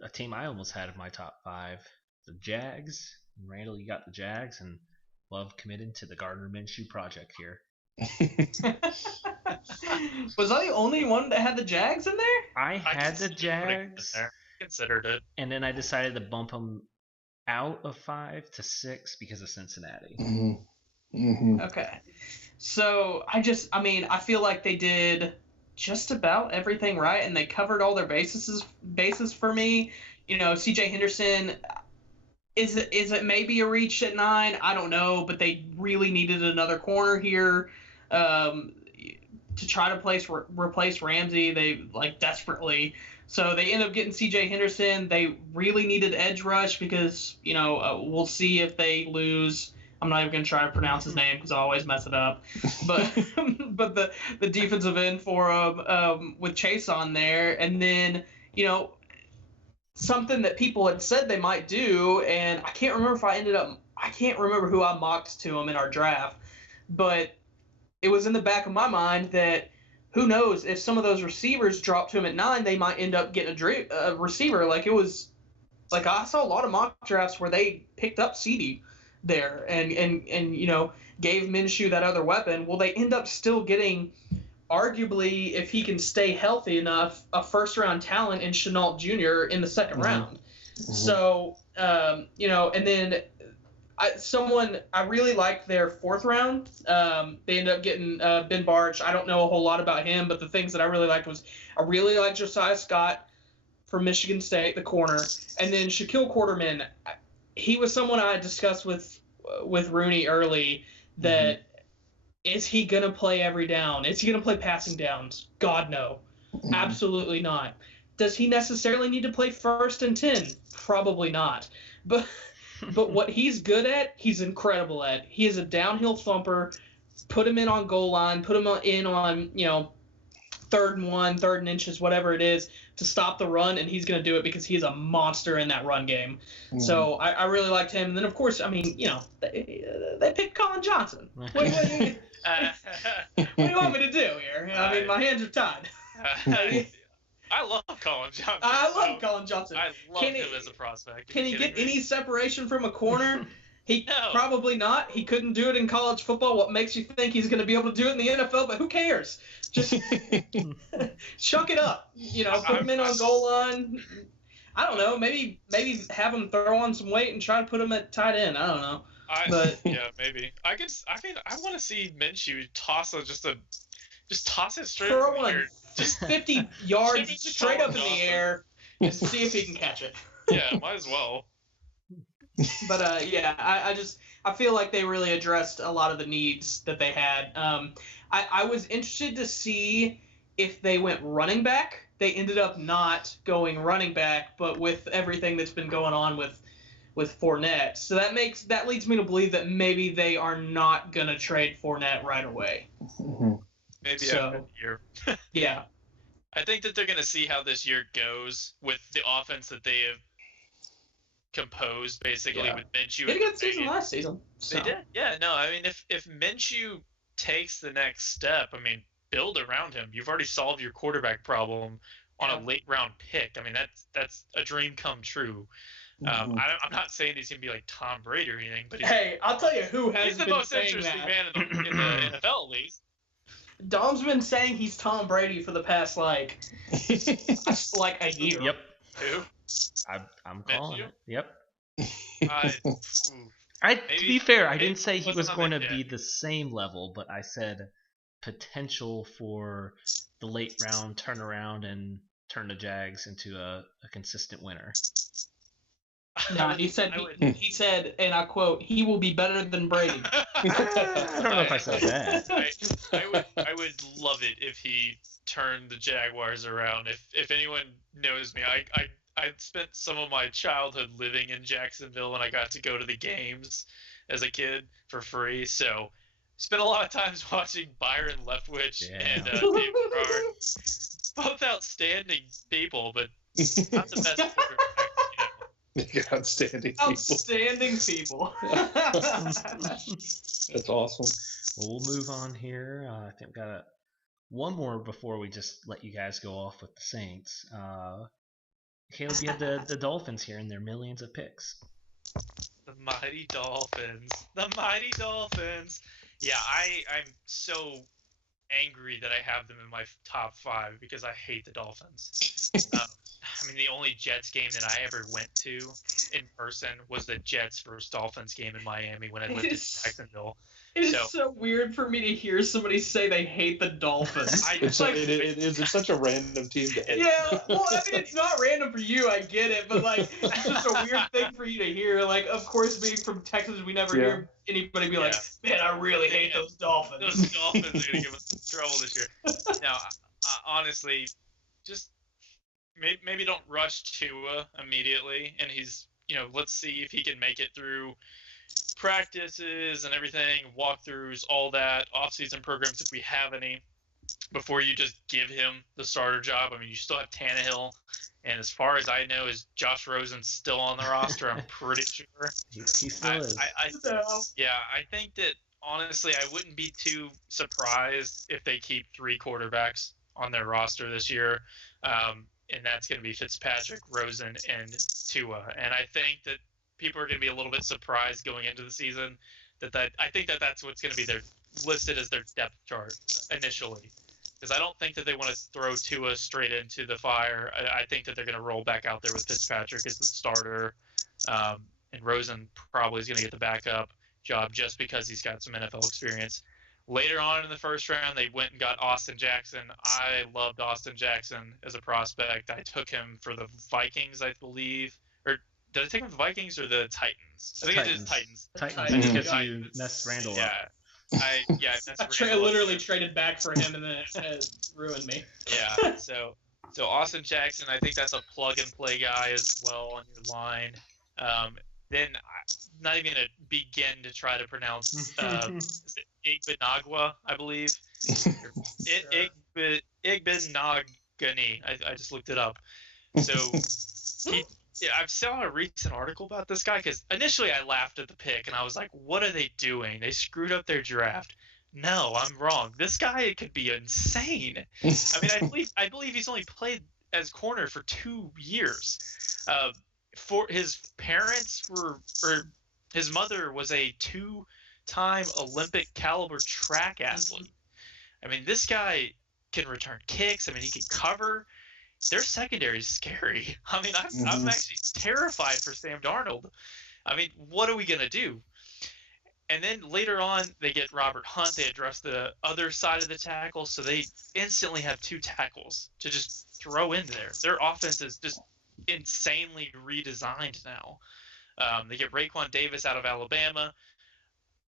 a team I almost had in my top 5, the Jags. Randall, you got the Jags, and Love committed to the Gardner Minshew project here. Was I the only one that had the Jags in there? I had the Jags. Considered it. And then I decided to bump them out of 5 to 6 because of Cincinnati. Okay. So I feel like they did just about everything right, and they covered all their bases for me. CJ Henderson, is it maybe a reach at 9? I don't know, but they really needed another corner here to try to replace Ramsey. They desperately. So they end up getting CJ Henderson. They really needed edge rush because we'll see if they lose. I'm not even going to try to pronounce his name because I always mess it up. But but the defensive end for him with Chase on there, and then something that people had said they might do, and I can't remember who I mocked to him in our draft, but it was in the back of my mind that who knows if some of those receivers dropped to him at 9, they might end up getting a receiver. I saw a lot of mock drafts where they picked up CD there and gave Minshew that other weapon. Well, they end up still getting, arguably, if he can stay healthy enough, a first-round talent in Shenault Jr. in the second round. So, and then I really liked their 4th round. They ended up getting Ben Barch. I don't know a whole lot about him, but the things that I really liked was I really liked Josiah Scott from Michigan State, the corner, and then Shaquille Quarterman. He was someone I discussed with Rooney early that is he going to play every down? Is he going to play passing downs? God, no. Absolutely not. Does he necessarily need to play 1st and 10? Probably not. But what he's good at, he's incredible at. He is a downhill thumper. Put him in on goal line. Put him in on, 3rd and 1, 3rd and inches, whatever it is, to stop the run, and he's going to do it because he's a monster in that run game. So I really liked him. And then, of course, they picked Colin Johnson. What do you want me to do here? My hands are tied. I love Colin Johnson. I love Colin Johnson. I love him as a prospect. Can he get any separation from a corner? Probably not. He couldn't do it in college football. What makes you think he's going to be able to do it in the NFL? But who cares? Just chuck it up. Put him in on goal line. I don't know. Maybe have him throw on some weight and try to put him at tight end. I don't know. But yeah, maybe. I want to see Minshew toss it straight throw up in the one air. just 50 yards Ship it to straight up in Colin the air and see if he can catch it. Yeah, might as well. But yeah, I feel like they really addressed a lot of the needs that they had. I was interested to see if they went running back. They ended up not going running back, but with everything that's been going on with Fournette, so that leads me to believe that maybe they are not gonna trade Fournette right away. Maybe So- after the year. Yeah, I think that they're going to see how this year goes with the offense that they have composed, basically, Yeah. with Minshew. they had a and good season Reagan. last season. So. They did. Yeah, no, I mean, if Minshew takes the next step, I mean, build around him. You've already solved your quarterback problem on a late round pick. I mean, that's a dream come true. I'm not saying he's going to be like Tom Brady or anything, but Hey, I'll tell you who has he's the been most saying interesting that. man in the NFL, at least. Dom's been saying he's Tom Brady for the past like a year. Yep. Who? I'm calling Minshew? it. Yep. Ooh. To Maybe- be fair, I maybe didn't say he was wasn't going on to it be yet. the same level, but I said potential for the late round turnaround and turn the Jags into a consistent winner. No, he said, I would- he said, and I quote, "He will be better than Brady." I don't know if I said that. I would love it if he turned the Jaguars around. If anyone knows me, I spent some of my childhood living in Jacksonville, and I got to go to the games as a kid for free. So spent a lot of times watching Byron Leftwich Yeah. and David Garrard. Both outstanding people, but not the best quarterbacks. Outstanding people. Outstanding people. That's awesome. Well, we'll move on here. I think we got one more before we just let you guys go off with the Saints. Caleb, you had the Dolphins here and their millions of picks. The mighty Dolphins. The mighty Dolphins. Yeah, I'm so angry that I have them in my top 5 because I hate the Dolphins. I mean, the only Jets game that I ever went to in person was the Jets versus Dolphins game in Miami when I lived in Jacksonville. It is so weird for me to hear somebody say they hate the Dolphins. It's such a random team to hate. Yeah, well, I mean, it's not random for you, I get it, but, like, it's just a weird thing for you to hear. Like, of course, being from Texas, we never hear anybody be like, man, I really hate those Dolphins. Those Dolphins are going to give us trouble this year. Now, honestly, just maybe don't rush Tua immediately, and he's, let's see if he can make it through practices and everything, walkthroughs, all that, off-season programs if we have any, before you just give him the starter job. I mean, you still have Tannehill, and as far as I know, is Josh Rosen still on the roster? I'm pretty sure. He still is. I think that, honestly, I wouldn't be too surprised if they keep 3 quarterbacks on their roster this year, and that's going to be Fitzpatrick, Rosen, and Tua. And I think that people are going to be a little bit surprised going into the season that I think that that's what's going to be listed as their depth chart initially, because I don't think that they want to throw Tua straight into the fire. I think that they're going to roll back out there with Fitzpatrick as the starter, and Rosen probably is going to get the backup job just because he's got some NFL experience. Later on in the first round, they went and got Austin Jackson. I loved Austin Jackson as a prospect. I took him for the Vikings, I believe. Or did I take him for the Vikings or the Titans? I think it is Titans. Titans, because you messed Randall up. I messed I Randall up. literally traded back for him, and then it ruined me. Yeah, so Austin Jackson, I think that's a plug-and-play guy as well on your line. Then I'm not even going to begin to try to pronounce Igbenogwa, I believe. Igbenogany. I just looked it up. So I've saw a recent article about this guy because initially I laughed at the pick and I was like, what are they doing? They screwed up their draft. No, I'm wrong. This guy could be insane. I mean, I believe he's only played as corner for 2 years. For his parents his mother was a 2-time Olympic caliber track athlete. I mean, this guy can return kicks. I mean, he can cover. their secondary is scary. I mean, I'm actually terrified for Sam Darnold. I mean, what are we gonna do? And then later on, they get Robert Hunt. They address the other side of the tackle, so they instantly have 2 tackles to just throw in there. Their offense is just insanely redesigned now. They get Raekwon Davis out of Alabama,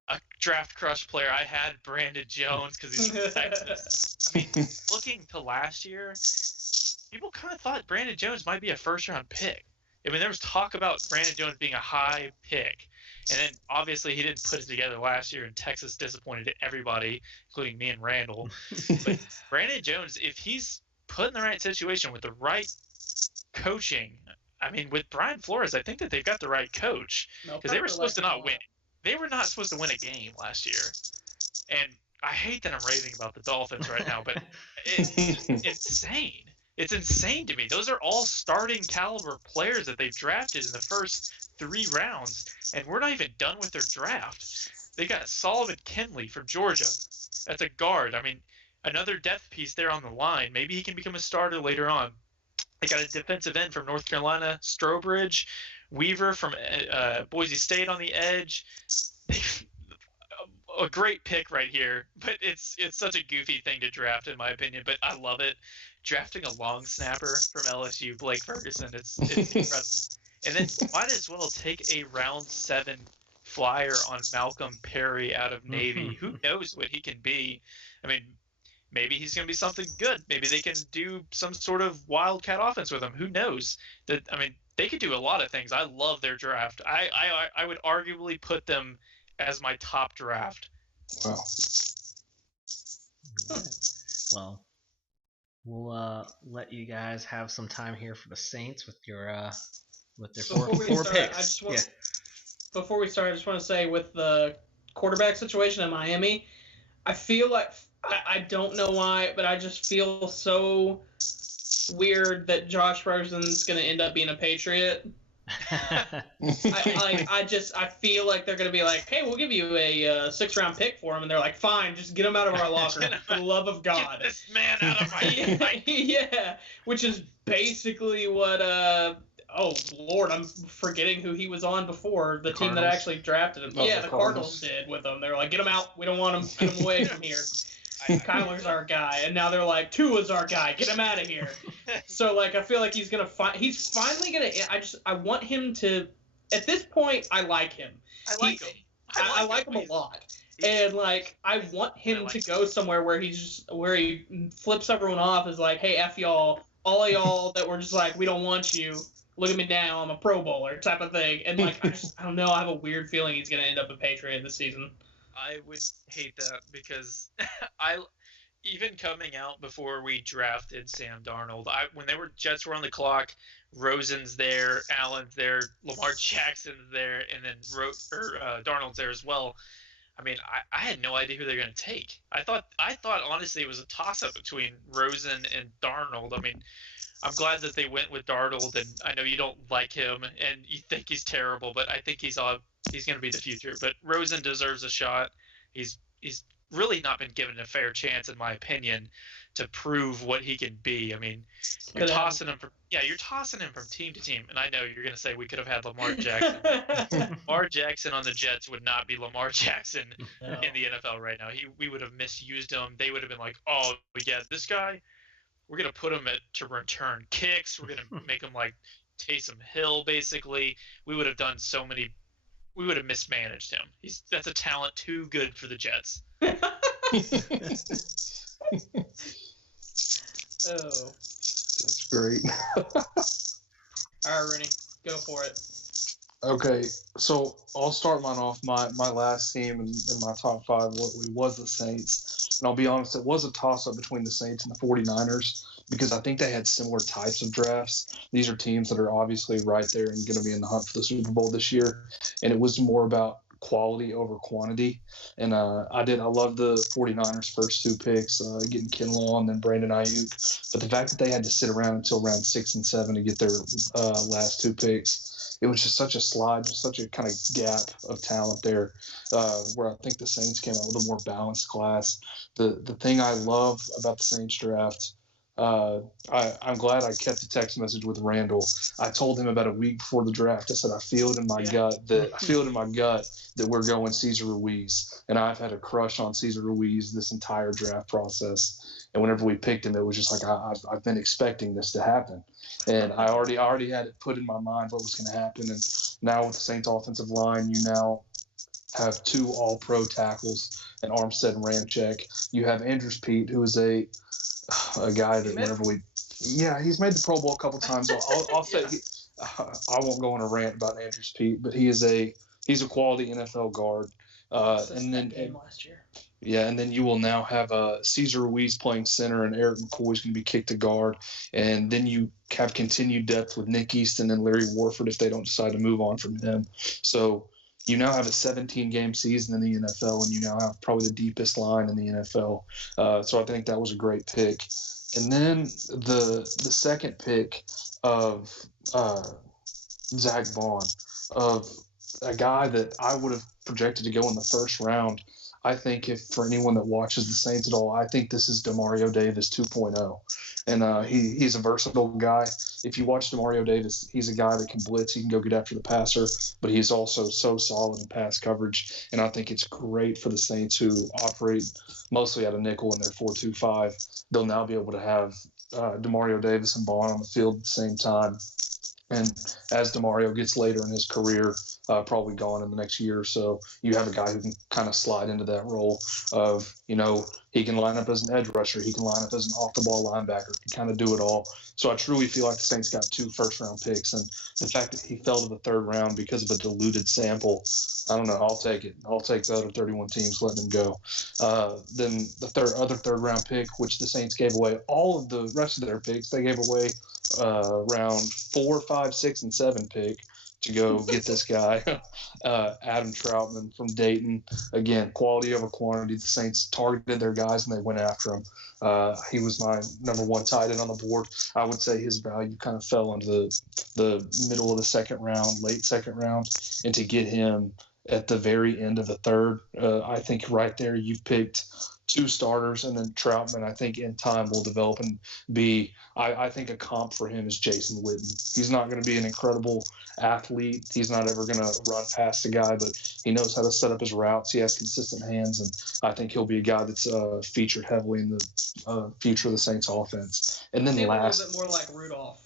a draft crush player I had, Brandon Jones, because he's from Texas. I mean, looking to last year, people kind of thought Brandon Jones might be a first-round pick. I mean, there was talk about Brandon Jones being a high pick. And then, obviously, he didn't put it together last year, and Texas disappointed everybody, including me and Randall. But Brandon Jones, if he's put in the right situation with the right coaching, I mean, with Brian Flores, I think that they've got the right coach. Because they were supposed to not win. They were not supposed to win a game last year. And I hate that I'm raving about the Dolphins right now, but it's just insane. It's insane to me. Those are all starting caliber players that they've drafted in the first 3 rounds, and we're not even done with their draft. They got Solomon Kinley from Georgia. That's a guard. I mean, another depth piece there on the line. Maybe he can become a starter later on. They got a defensive end from North Carolina, Strobridge, Weaver from Boise State on the edge. A great pick right here, but it's such a goofy thing to draft in my opinion, but I love it. Drafting a long snapper from LSU, Blake Ferguson, it's incredible. And then might as well take a round 7 flyer on Malcolm Perry out of Navy. Who knows what he can be? I mean, maybe he's going to be something good. Maybe they can do some sort of wildcat offense with him. Who knows? I mean, they could do a lot of things. I love their draft. I would arguably put them as my top draft. Wow. Well, we'll let you guys have some time here for the Saints with your with their four picks. Before we start, I just want to say with the quarterback situation in Miami, I feel like I don't know why, but I just feel so weird that Josh Rosen's going to end up being a Patriot. I feel like they're gonna be like, hey, we'll give you a 6th-round pick for him, and they're like, fine, just get him out of our locker for the love of God. Get this man out of my yeah, which is basically what oh Lord, I'm forgetting who he was on before, the team that actually drafted him. The Cardinals did with him. They were like, get him out, we don't want him, get him away from here. Kyler's our guy, and now they're like, Tua's our guy, get him out of here. So like, I feel like he's finally gonna. I want him to. At this point, I like him. I like him. I like him a lot, and like, I want him to go somewhere where where he flips everyone off as like, hey, F y'all, all of y'all that were just like, we don't want you. Look at me now, I'm a Pro Bowler type of thing. And like, I don't know, I have a weird feeling he's gonna end up a Patriot this season. I would hate that because even coming out before we drafted Sam Darnold, when Jets were on the clock, Rosen's there, Allen's there, Lamar Jackson's there, and then Darnold's there as well. I mean, I had no idea who they're going to take. I thought honestly it was a toss-up between Rosen and Darnold. I mean, I'm glad that they went with Darnold, and I know you don't like him and you think he's terrible, but I think he's going to be the future. But Rosen deserves a shot. He's really not been given a fair chance, in my opinion, to prove what he can be. I mean, you're tossing him from team to team, and I know you're going to say we could have had Lamar Jackson. Lamar Jackson on the Jets would not be Lamar Jackson in the NFL right now. We would have misused him. They would have been like, oh, yeah, this guy, we're going to put him to return kicks. We're going to make him like Taysom Hill, basically. We would have mismanaged him. That's a talent too good for the Jets. Oh. That's great. All right, Rooney, go for it. Okay, so I'll start mine off. My last team in my top 5 was the Saints. And I'll be honest, it was a toss-up between the Saints and the 49ers because I think they had similar types of drafts. These are teams that are obviously right there and going to be in the hunt for the Super Bowl this year. And it was more about quality over quantity. And I love the 49ers first 2 picks, getting Kinlaw and then Brandon Ayuk. But the fact that they had to sit around until round 6 and 7 to get their last 2 picks, it was just such a slide, just such a kind of gap of talent there, where I think the Saints came out with a more balanced class. The thing I love about the Saints draft, I'm glad I kept the text message with Randall. I told him about a week before the draft. I said I feel it in my gut that we're going Cesar Ruiz, and I've had a crush on Cesar Ruiz this entire draft process. And whenever we picked him, it was just like I've been expecting this to happen, and I already had it put in my mind what was going to happen. And now with the Saints offensive line, you now have 2 All-Pro tackles and Armstead and Ramczyk. You have Andrews Pete, who is a guy that whenever he's made the Pro Bowl a couple times. I'll say I won't go on a rant about Andrews Pete, but he's a quality NFL guard. And then last year. Yeah, and then you will now have Cesar Ruiz playing center, and Eric McCoy is going to be kicked to guard. And then you have continued depth with Nick Easton and Larry Warford if they don't decide to move on from him. So you now have a 17-game season in the NFL, and you now have probably the deepest line in the NFL. So I think that was a great pick. And then the second pick of Zach Vaughn, of a guy that I would have projected to go in the first round. I think if for anyone that watches the Saints at all, I think this is Demario Davis 2.0. And he's a versatile guy. If you watch Demario Davis, he's a guy that can blitz. He can go get after the passer, but he's also so solid in pass coverage. And I think it's great for the Saints who operate mostly out of nickel in their 4-2-5. They'll now be able to have Demario Davis and Vaughn on the field at the same time. And as Demario gets later in his career, probably gone in the next year or so, you have a guy who can kind of slide into that role of, he can line up as an edge rusher. He can line up as an off-the-ball linebacker. He can kind of do it all. So I truly feel like the Saints got 2 first-round picks. And the fact that he fell to the third round because of a diluted sample, I don't know. I'll take it. I'll take the other 31 teams letting him go. Then the other third-round pick, which the Saints gave away all of the rest of their picks, they gave away round 4, 5, 6, and 7 pick to go get this guy, Adam Troutman from Dayton. Again, quality over quantity. The Saints targeted their guys and they went after him. He was my number 1 tight end on the board. I would say his value kind of fell into the middle of the second round, late second round, and to get him at the very end of the third, I think right there you've picked 2 starters, and then Troutman, I think in time will develop and be, I think a comp for him is Jason Witten. He's not going to be an incredible athlete. He's not ever going to run past a guy, but he knows how to set up his routes. He has consistent hands, and I think he'll be a guy that's featured heavily in the future of the Saints offense. And then last, a little bit more like Rudolph.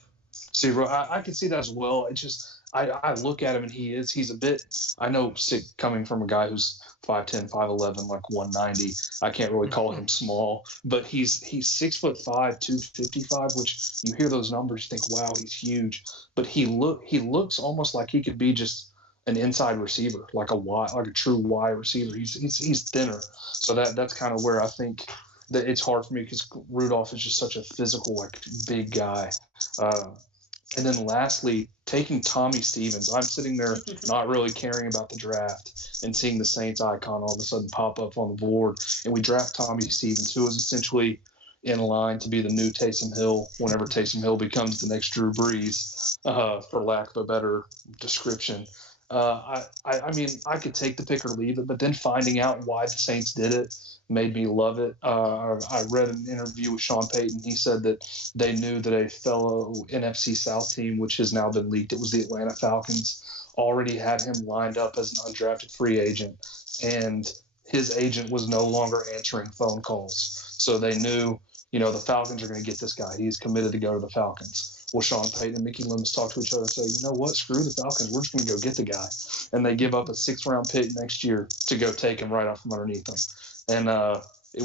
See, I can see that as well. It just, I look at him and he's a bit, I know sick coming from a guy who's 5'10", 5'11", like 190. I can't really call him small, but he's 6'5", 255, which you hear those numbers, you think, wow, he's huge. But he looks almost like he could be just an inside receiver, like a true Y receiver. He's thinner, so that's kind of where I think that it's hard for me because Rudolph is just such a physical, like big guy. And then lastly, taking Tommy Stevens. I'm sitting there not really caring about the draft and seeing the Saints icon all of a sudden pop up on the board. And we draft Tommy Stevens, who is essentially in line to be the new Taysom Hill whenever Taysom Hill becomes the next Drew Brees, for lack of a better description. I mean, I could take the pick or leave it, but then finding out why the Saints did it made me love it. I read an interview with Sean Payton. He said that they knew that a fellow NFC South team, which has now been leaked, it was the Atlanta Falcons, already had him lined up as an undrafted free agent, and his agent was no longer answering phone calls. So they knew, the Falcons are going to get this guy. He's committed to go to the Falcons. Well, Sean Payton and Mickey Loomis talk to each other and say, you know what, screw the Falcons. We're just going to go get the guy. And they give up a 6th-round pick next year to go take him right out from underneath them. And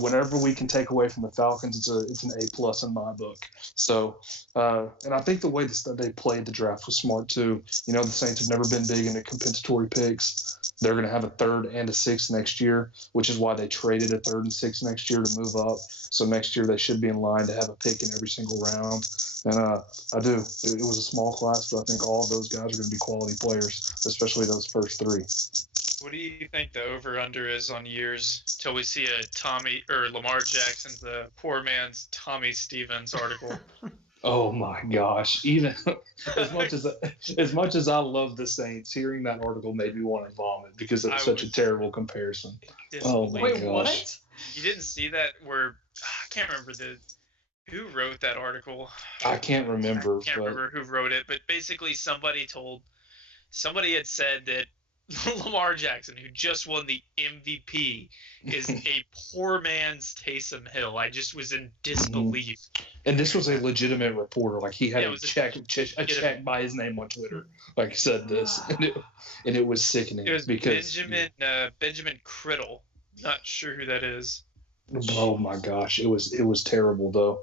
whenever we can take away from the Falcons, it's an A+ in my book. So, and I think the way that they played the draft was smart too. The Saints have never been big into compensatory picks. They're going to have a 3rd and a 6th next year, which is why they traded a 3rd and 6th next year to move up. So next year they should be in line to have a pick in every single round. And I do. It was a small class, but I think all of those guys are going to be quality players, especially those first 3. What do you think the over/under is on years till we see a Tommy or Lamar Jackson's the poor man's Tommy Stevens article? Oh my gosh! Even as much as I love the Saints, hearing that article made me want to vomit because it was such a terrible comparison. Oh my gosh! What? You didn't see that where I can't remember Who wrote that article? I can't remember. I can't remember who wrote it, but basically somebody had said that Lamar Jackson, who just won the MVP, is a poor man's Taysom Hill. I just was in disbelief. And this was a legitimate reporter. Like, he had a check by his name on Twitter. Like, said this, and it was sickening. It was because Benjamin Criddle. Not sure who that is. Oh my gosh, it was terrible though.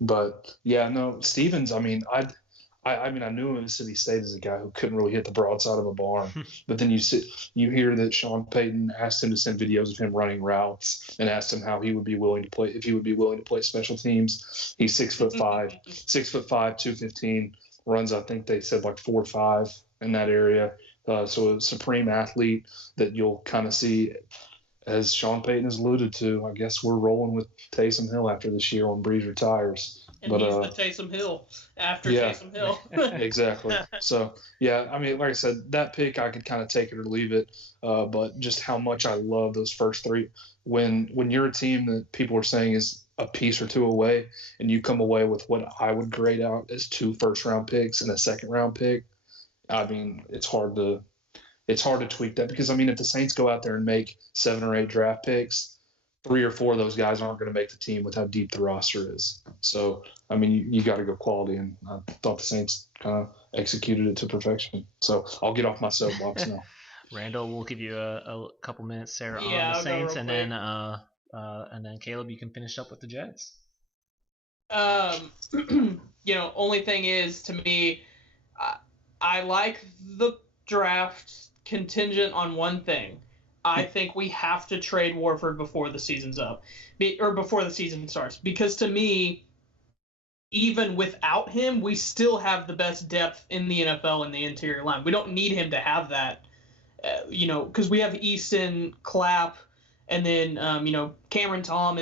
But yeah, no, Stevens. I mean, I knew him in Mississippi State as a guy who couldn't really hit the broadside of a barn. But then you hear that Sean Payton asked him to send videos of him running routes and asked him how he would be willing to play, if he would be willing to play special teams. He's 6'5", 215, runs, I think they said like 4.5 in that area. So a supreme athlete that you'll kind of see, as Sean Payton has alluded to. I guess we're rolling with Taysom Hill after this year when Breeze retires. And he's the Taysom Hill after Taysom Hill. Exactly. So, yeah, I mean, like I said, that pick, I could kind of take it or leave it. But just how much I love those first three. When you're a team that people are saying is a piece or two away, and you come away with what I would grade out as 2 first-round picks and a second-round pick, I mean, it's hard to tweak that. Because, I mean, if the Saints go out there and make 7 or 8 draft picks, 3 or 4 of those guys aren't going to make the team with how deep the roster is. So, I mean, you got to go quality, and I thought the Saints kind of executed it to perfection. So I'll get off my soapbox now. Randall, we'll give you a couple minutes there on Yeah, the Saints, and then Caleb, you can finish up with the Jets. Only thing is, to me, I like the draft contingent on one thing. I think we have to trade Warford before the season's up, or before the season starts. Because to me, even without him, we still have the best depth in the NFL in the interior line. We don't need him to have that, because we have Easton, Clapp, and then Cameron Tom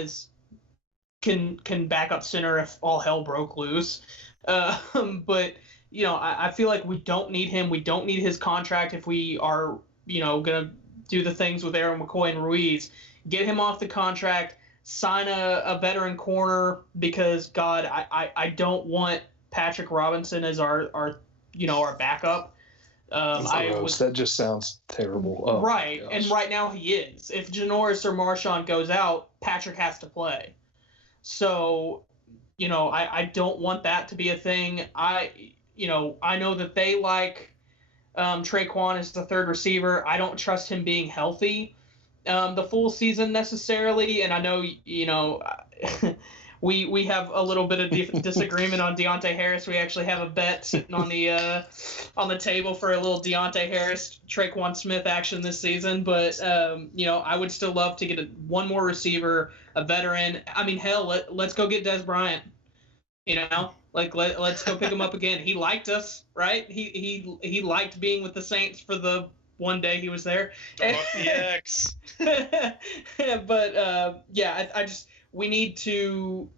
can back up center if all hell broke loose. But I feel like we don't need him. We don't need his contract if we are gonna do the things with Aaron McCoy and Ruiz. Get him off the contract, sign a veteran corner, because God, I don't want Patrick Robinson as our backup. That just sounds terrible. Oh, right, and right now he is. If Janoris or Marshawn goes out, Patrick has to play. So, I don't want that to be a thing. I know that they like Traquan is the third receiver. I don't trust him being healthy the full season necessarily, and I know we have a little bit of disagreement on Deontay Harris. We actually have a bet sitting on the table for a little Deontay Harris Traquan Smith action this season, but I would still love to get one more receiver, a veteran. I mean, hell, let's go get Des Bryant. Let's go pick him up again. He liked us, right? He liked being with the Saints for the one day he was there. DX. But we need to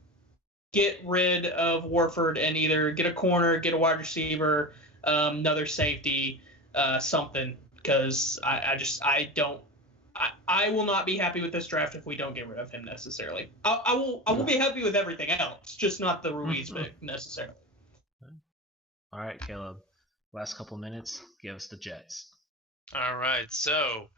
get rid of Warford and either get a corner, get a wide receiver, another safety, something. Because I will not be happy with this draft if we don't get rid of him necessarily. I will be happy with everything else, just not the Ruiz pick necessarily. All right, Caleb. Last couple minutes. Give us the Jets. All right, so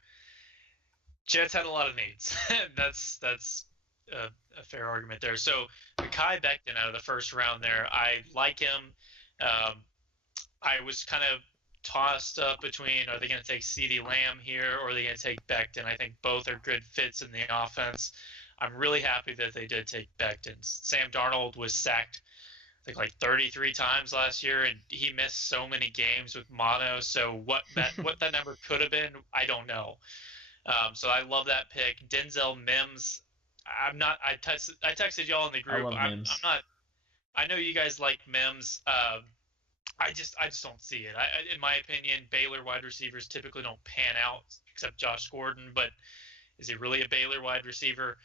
Jets had a lot of needs. that's a fair argument there. So Mekhi Becton out of the first round there, I like him. I was kind of tossed up between, are they going to take CeeDee Lamb here or are they going to take Becton? I think both are good fits in the offense. I'm really happy that they did take Becton. Sam Darnold was sacked, I think, like 33 times last year, and he missed so many games with mono. So what that number could have been, I don't know. So I love that pick. Denzel Mims. I texted y'all in the group. I'm not. I know you guys like Mims. I just don't see it. In my opinion, Baylor wide receivers typically don't pan out, except Josh Gordon. But is he really a Baylor wide receiver?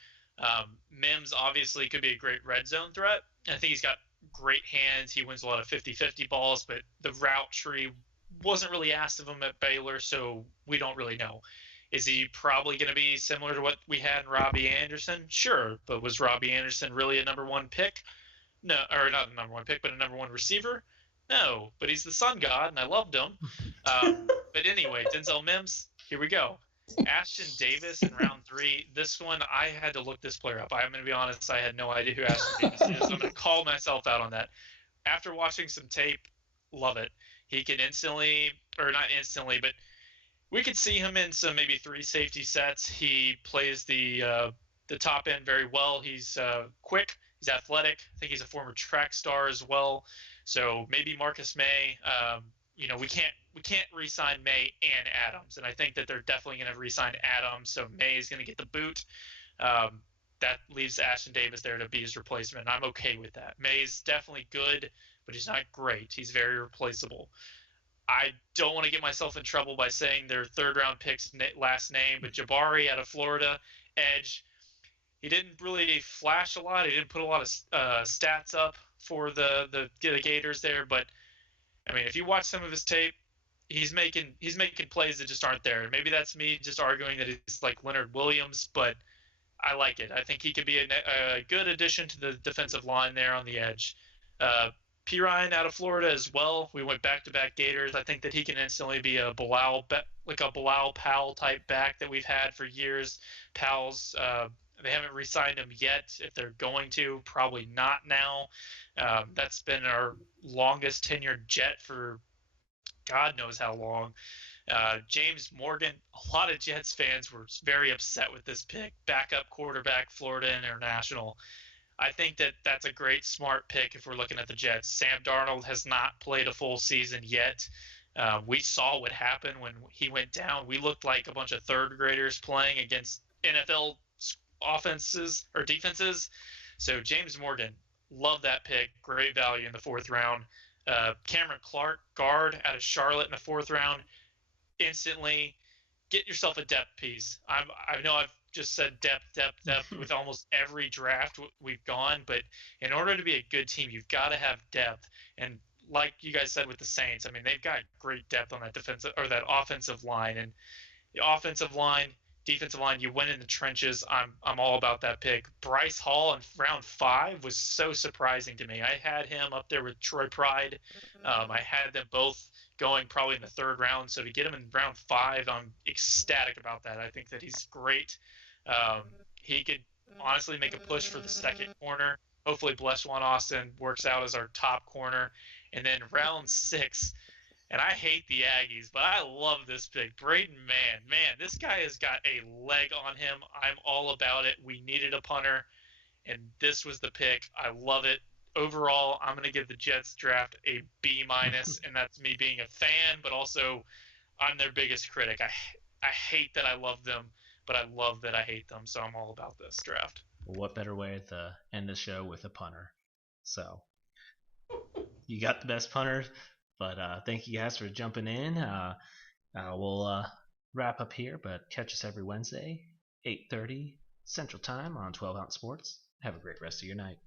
Mims obviously could be a great red zone threat. I think he's got great hands. He wins a lot of 50-50 balls, but the route tree wasn't really asked of him at Baylor, so we don't really know. Is he probably going to be similar to what we had in Robbie Anderson? Sure, but was Robbie Anderson really a number one pick? No, or not a number one pick, but a number one receiver? No, but he's the sun god, and I loved him. But anyway, Denzel Mims, here we go. Ashton Davis in round 3. This one, I had to look this player up. I'm going to be honest, I had no idea who Ashton Davis is. I'm going to call myself out on that. After watching some tape, love it. He can instantly, or not instantly, but we could see him in some maybe 3 safety sets. He plays the top end very well. He's quick. He's athletic. I think he's a former track star as well. So maybe Marcus May. We can't re-sign May and Adams, and I think that they're definitely going to re-sign Adams. So May is going to get the boot. That leaves Ashton Davis there to be his replacement. And I'm okay with that. May's definitely good, but he's not great. He's very replaceable. I don't want to get myself in trouble by saying their third-round pick's last name, but Jabari out of Florida, edge. He didn't really flash a lot. He didn't put a lot of stats up for the Gators there, but I mean, if you watch some of his tape, he's making plays that just aren't there. Maybe that's me just arguing that he's like Leonard Williams, but I like it. I think he could be a good addition to the defensive line there on the edge. Pirine out of Florida as well. We went back-to-back Gators. I think that he can instantly be a Bilal Powell type back that we've had for years. Powell's they haven't re-signed him yet. If they're going to, probably not now. That's been our longest tenured Jet for God knows how long. James Morgan, a lot of Jets fans were very upset with this pick. Backup quarterback, Florida International. I think that that's a great, smart pick if we're looking at the Jets. Sam Darnold has not played a full season yet. We saw what happened when he went down. We looked like a bunch of third graders playing against NFL offenses or defenses. So James Morgan, love that pick. Great value in the 4th round. Cameron Clark, guard out of Charlotte in the 4th round. Instantly get yourself a depth piece. I know I've just said depth with almost every draft we've gone, but in order to be a good team, you've got to have depth. And like you guys said with the Saints, I mean, they've got great depth on that defensive or that offensive line. And the offensive line, defensive line, you win in the trenches. I'm all about that pick. Bryce Hall in round 5 was so surprising to me. I had him up there with Troy Pride. I had them both going probably in the 3rd round. So to get him in round 5, I'm ecstatic about that. I think that he's great. He could honestly make a push for the 2nd corner. Hopefully Bleswan Austin works out as our top corner. And then round 6, and I hate the Aggies, but I love this pick. Braden Mann. Man, this guy has got a leg on him. I'm all about it. We needed a punter, and this was the pick. I love it. Overall, I'm going to give the Jets draft a B-, and that's me being a fan, but also I'm their biggest critic. I hate that I love them, but I love that I hate them, so I'm all about this draft. Well, what better way to end the show with a punter? So, you got the best punter. But thank you guys for jumping in. We'll wrap up here, but catch us every Wednesday, 8:30 Central Time on 12 Ounce Sports. Have a great rest of your night.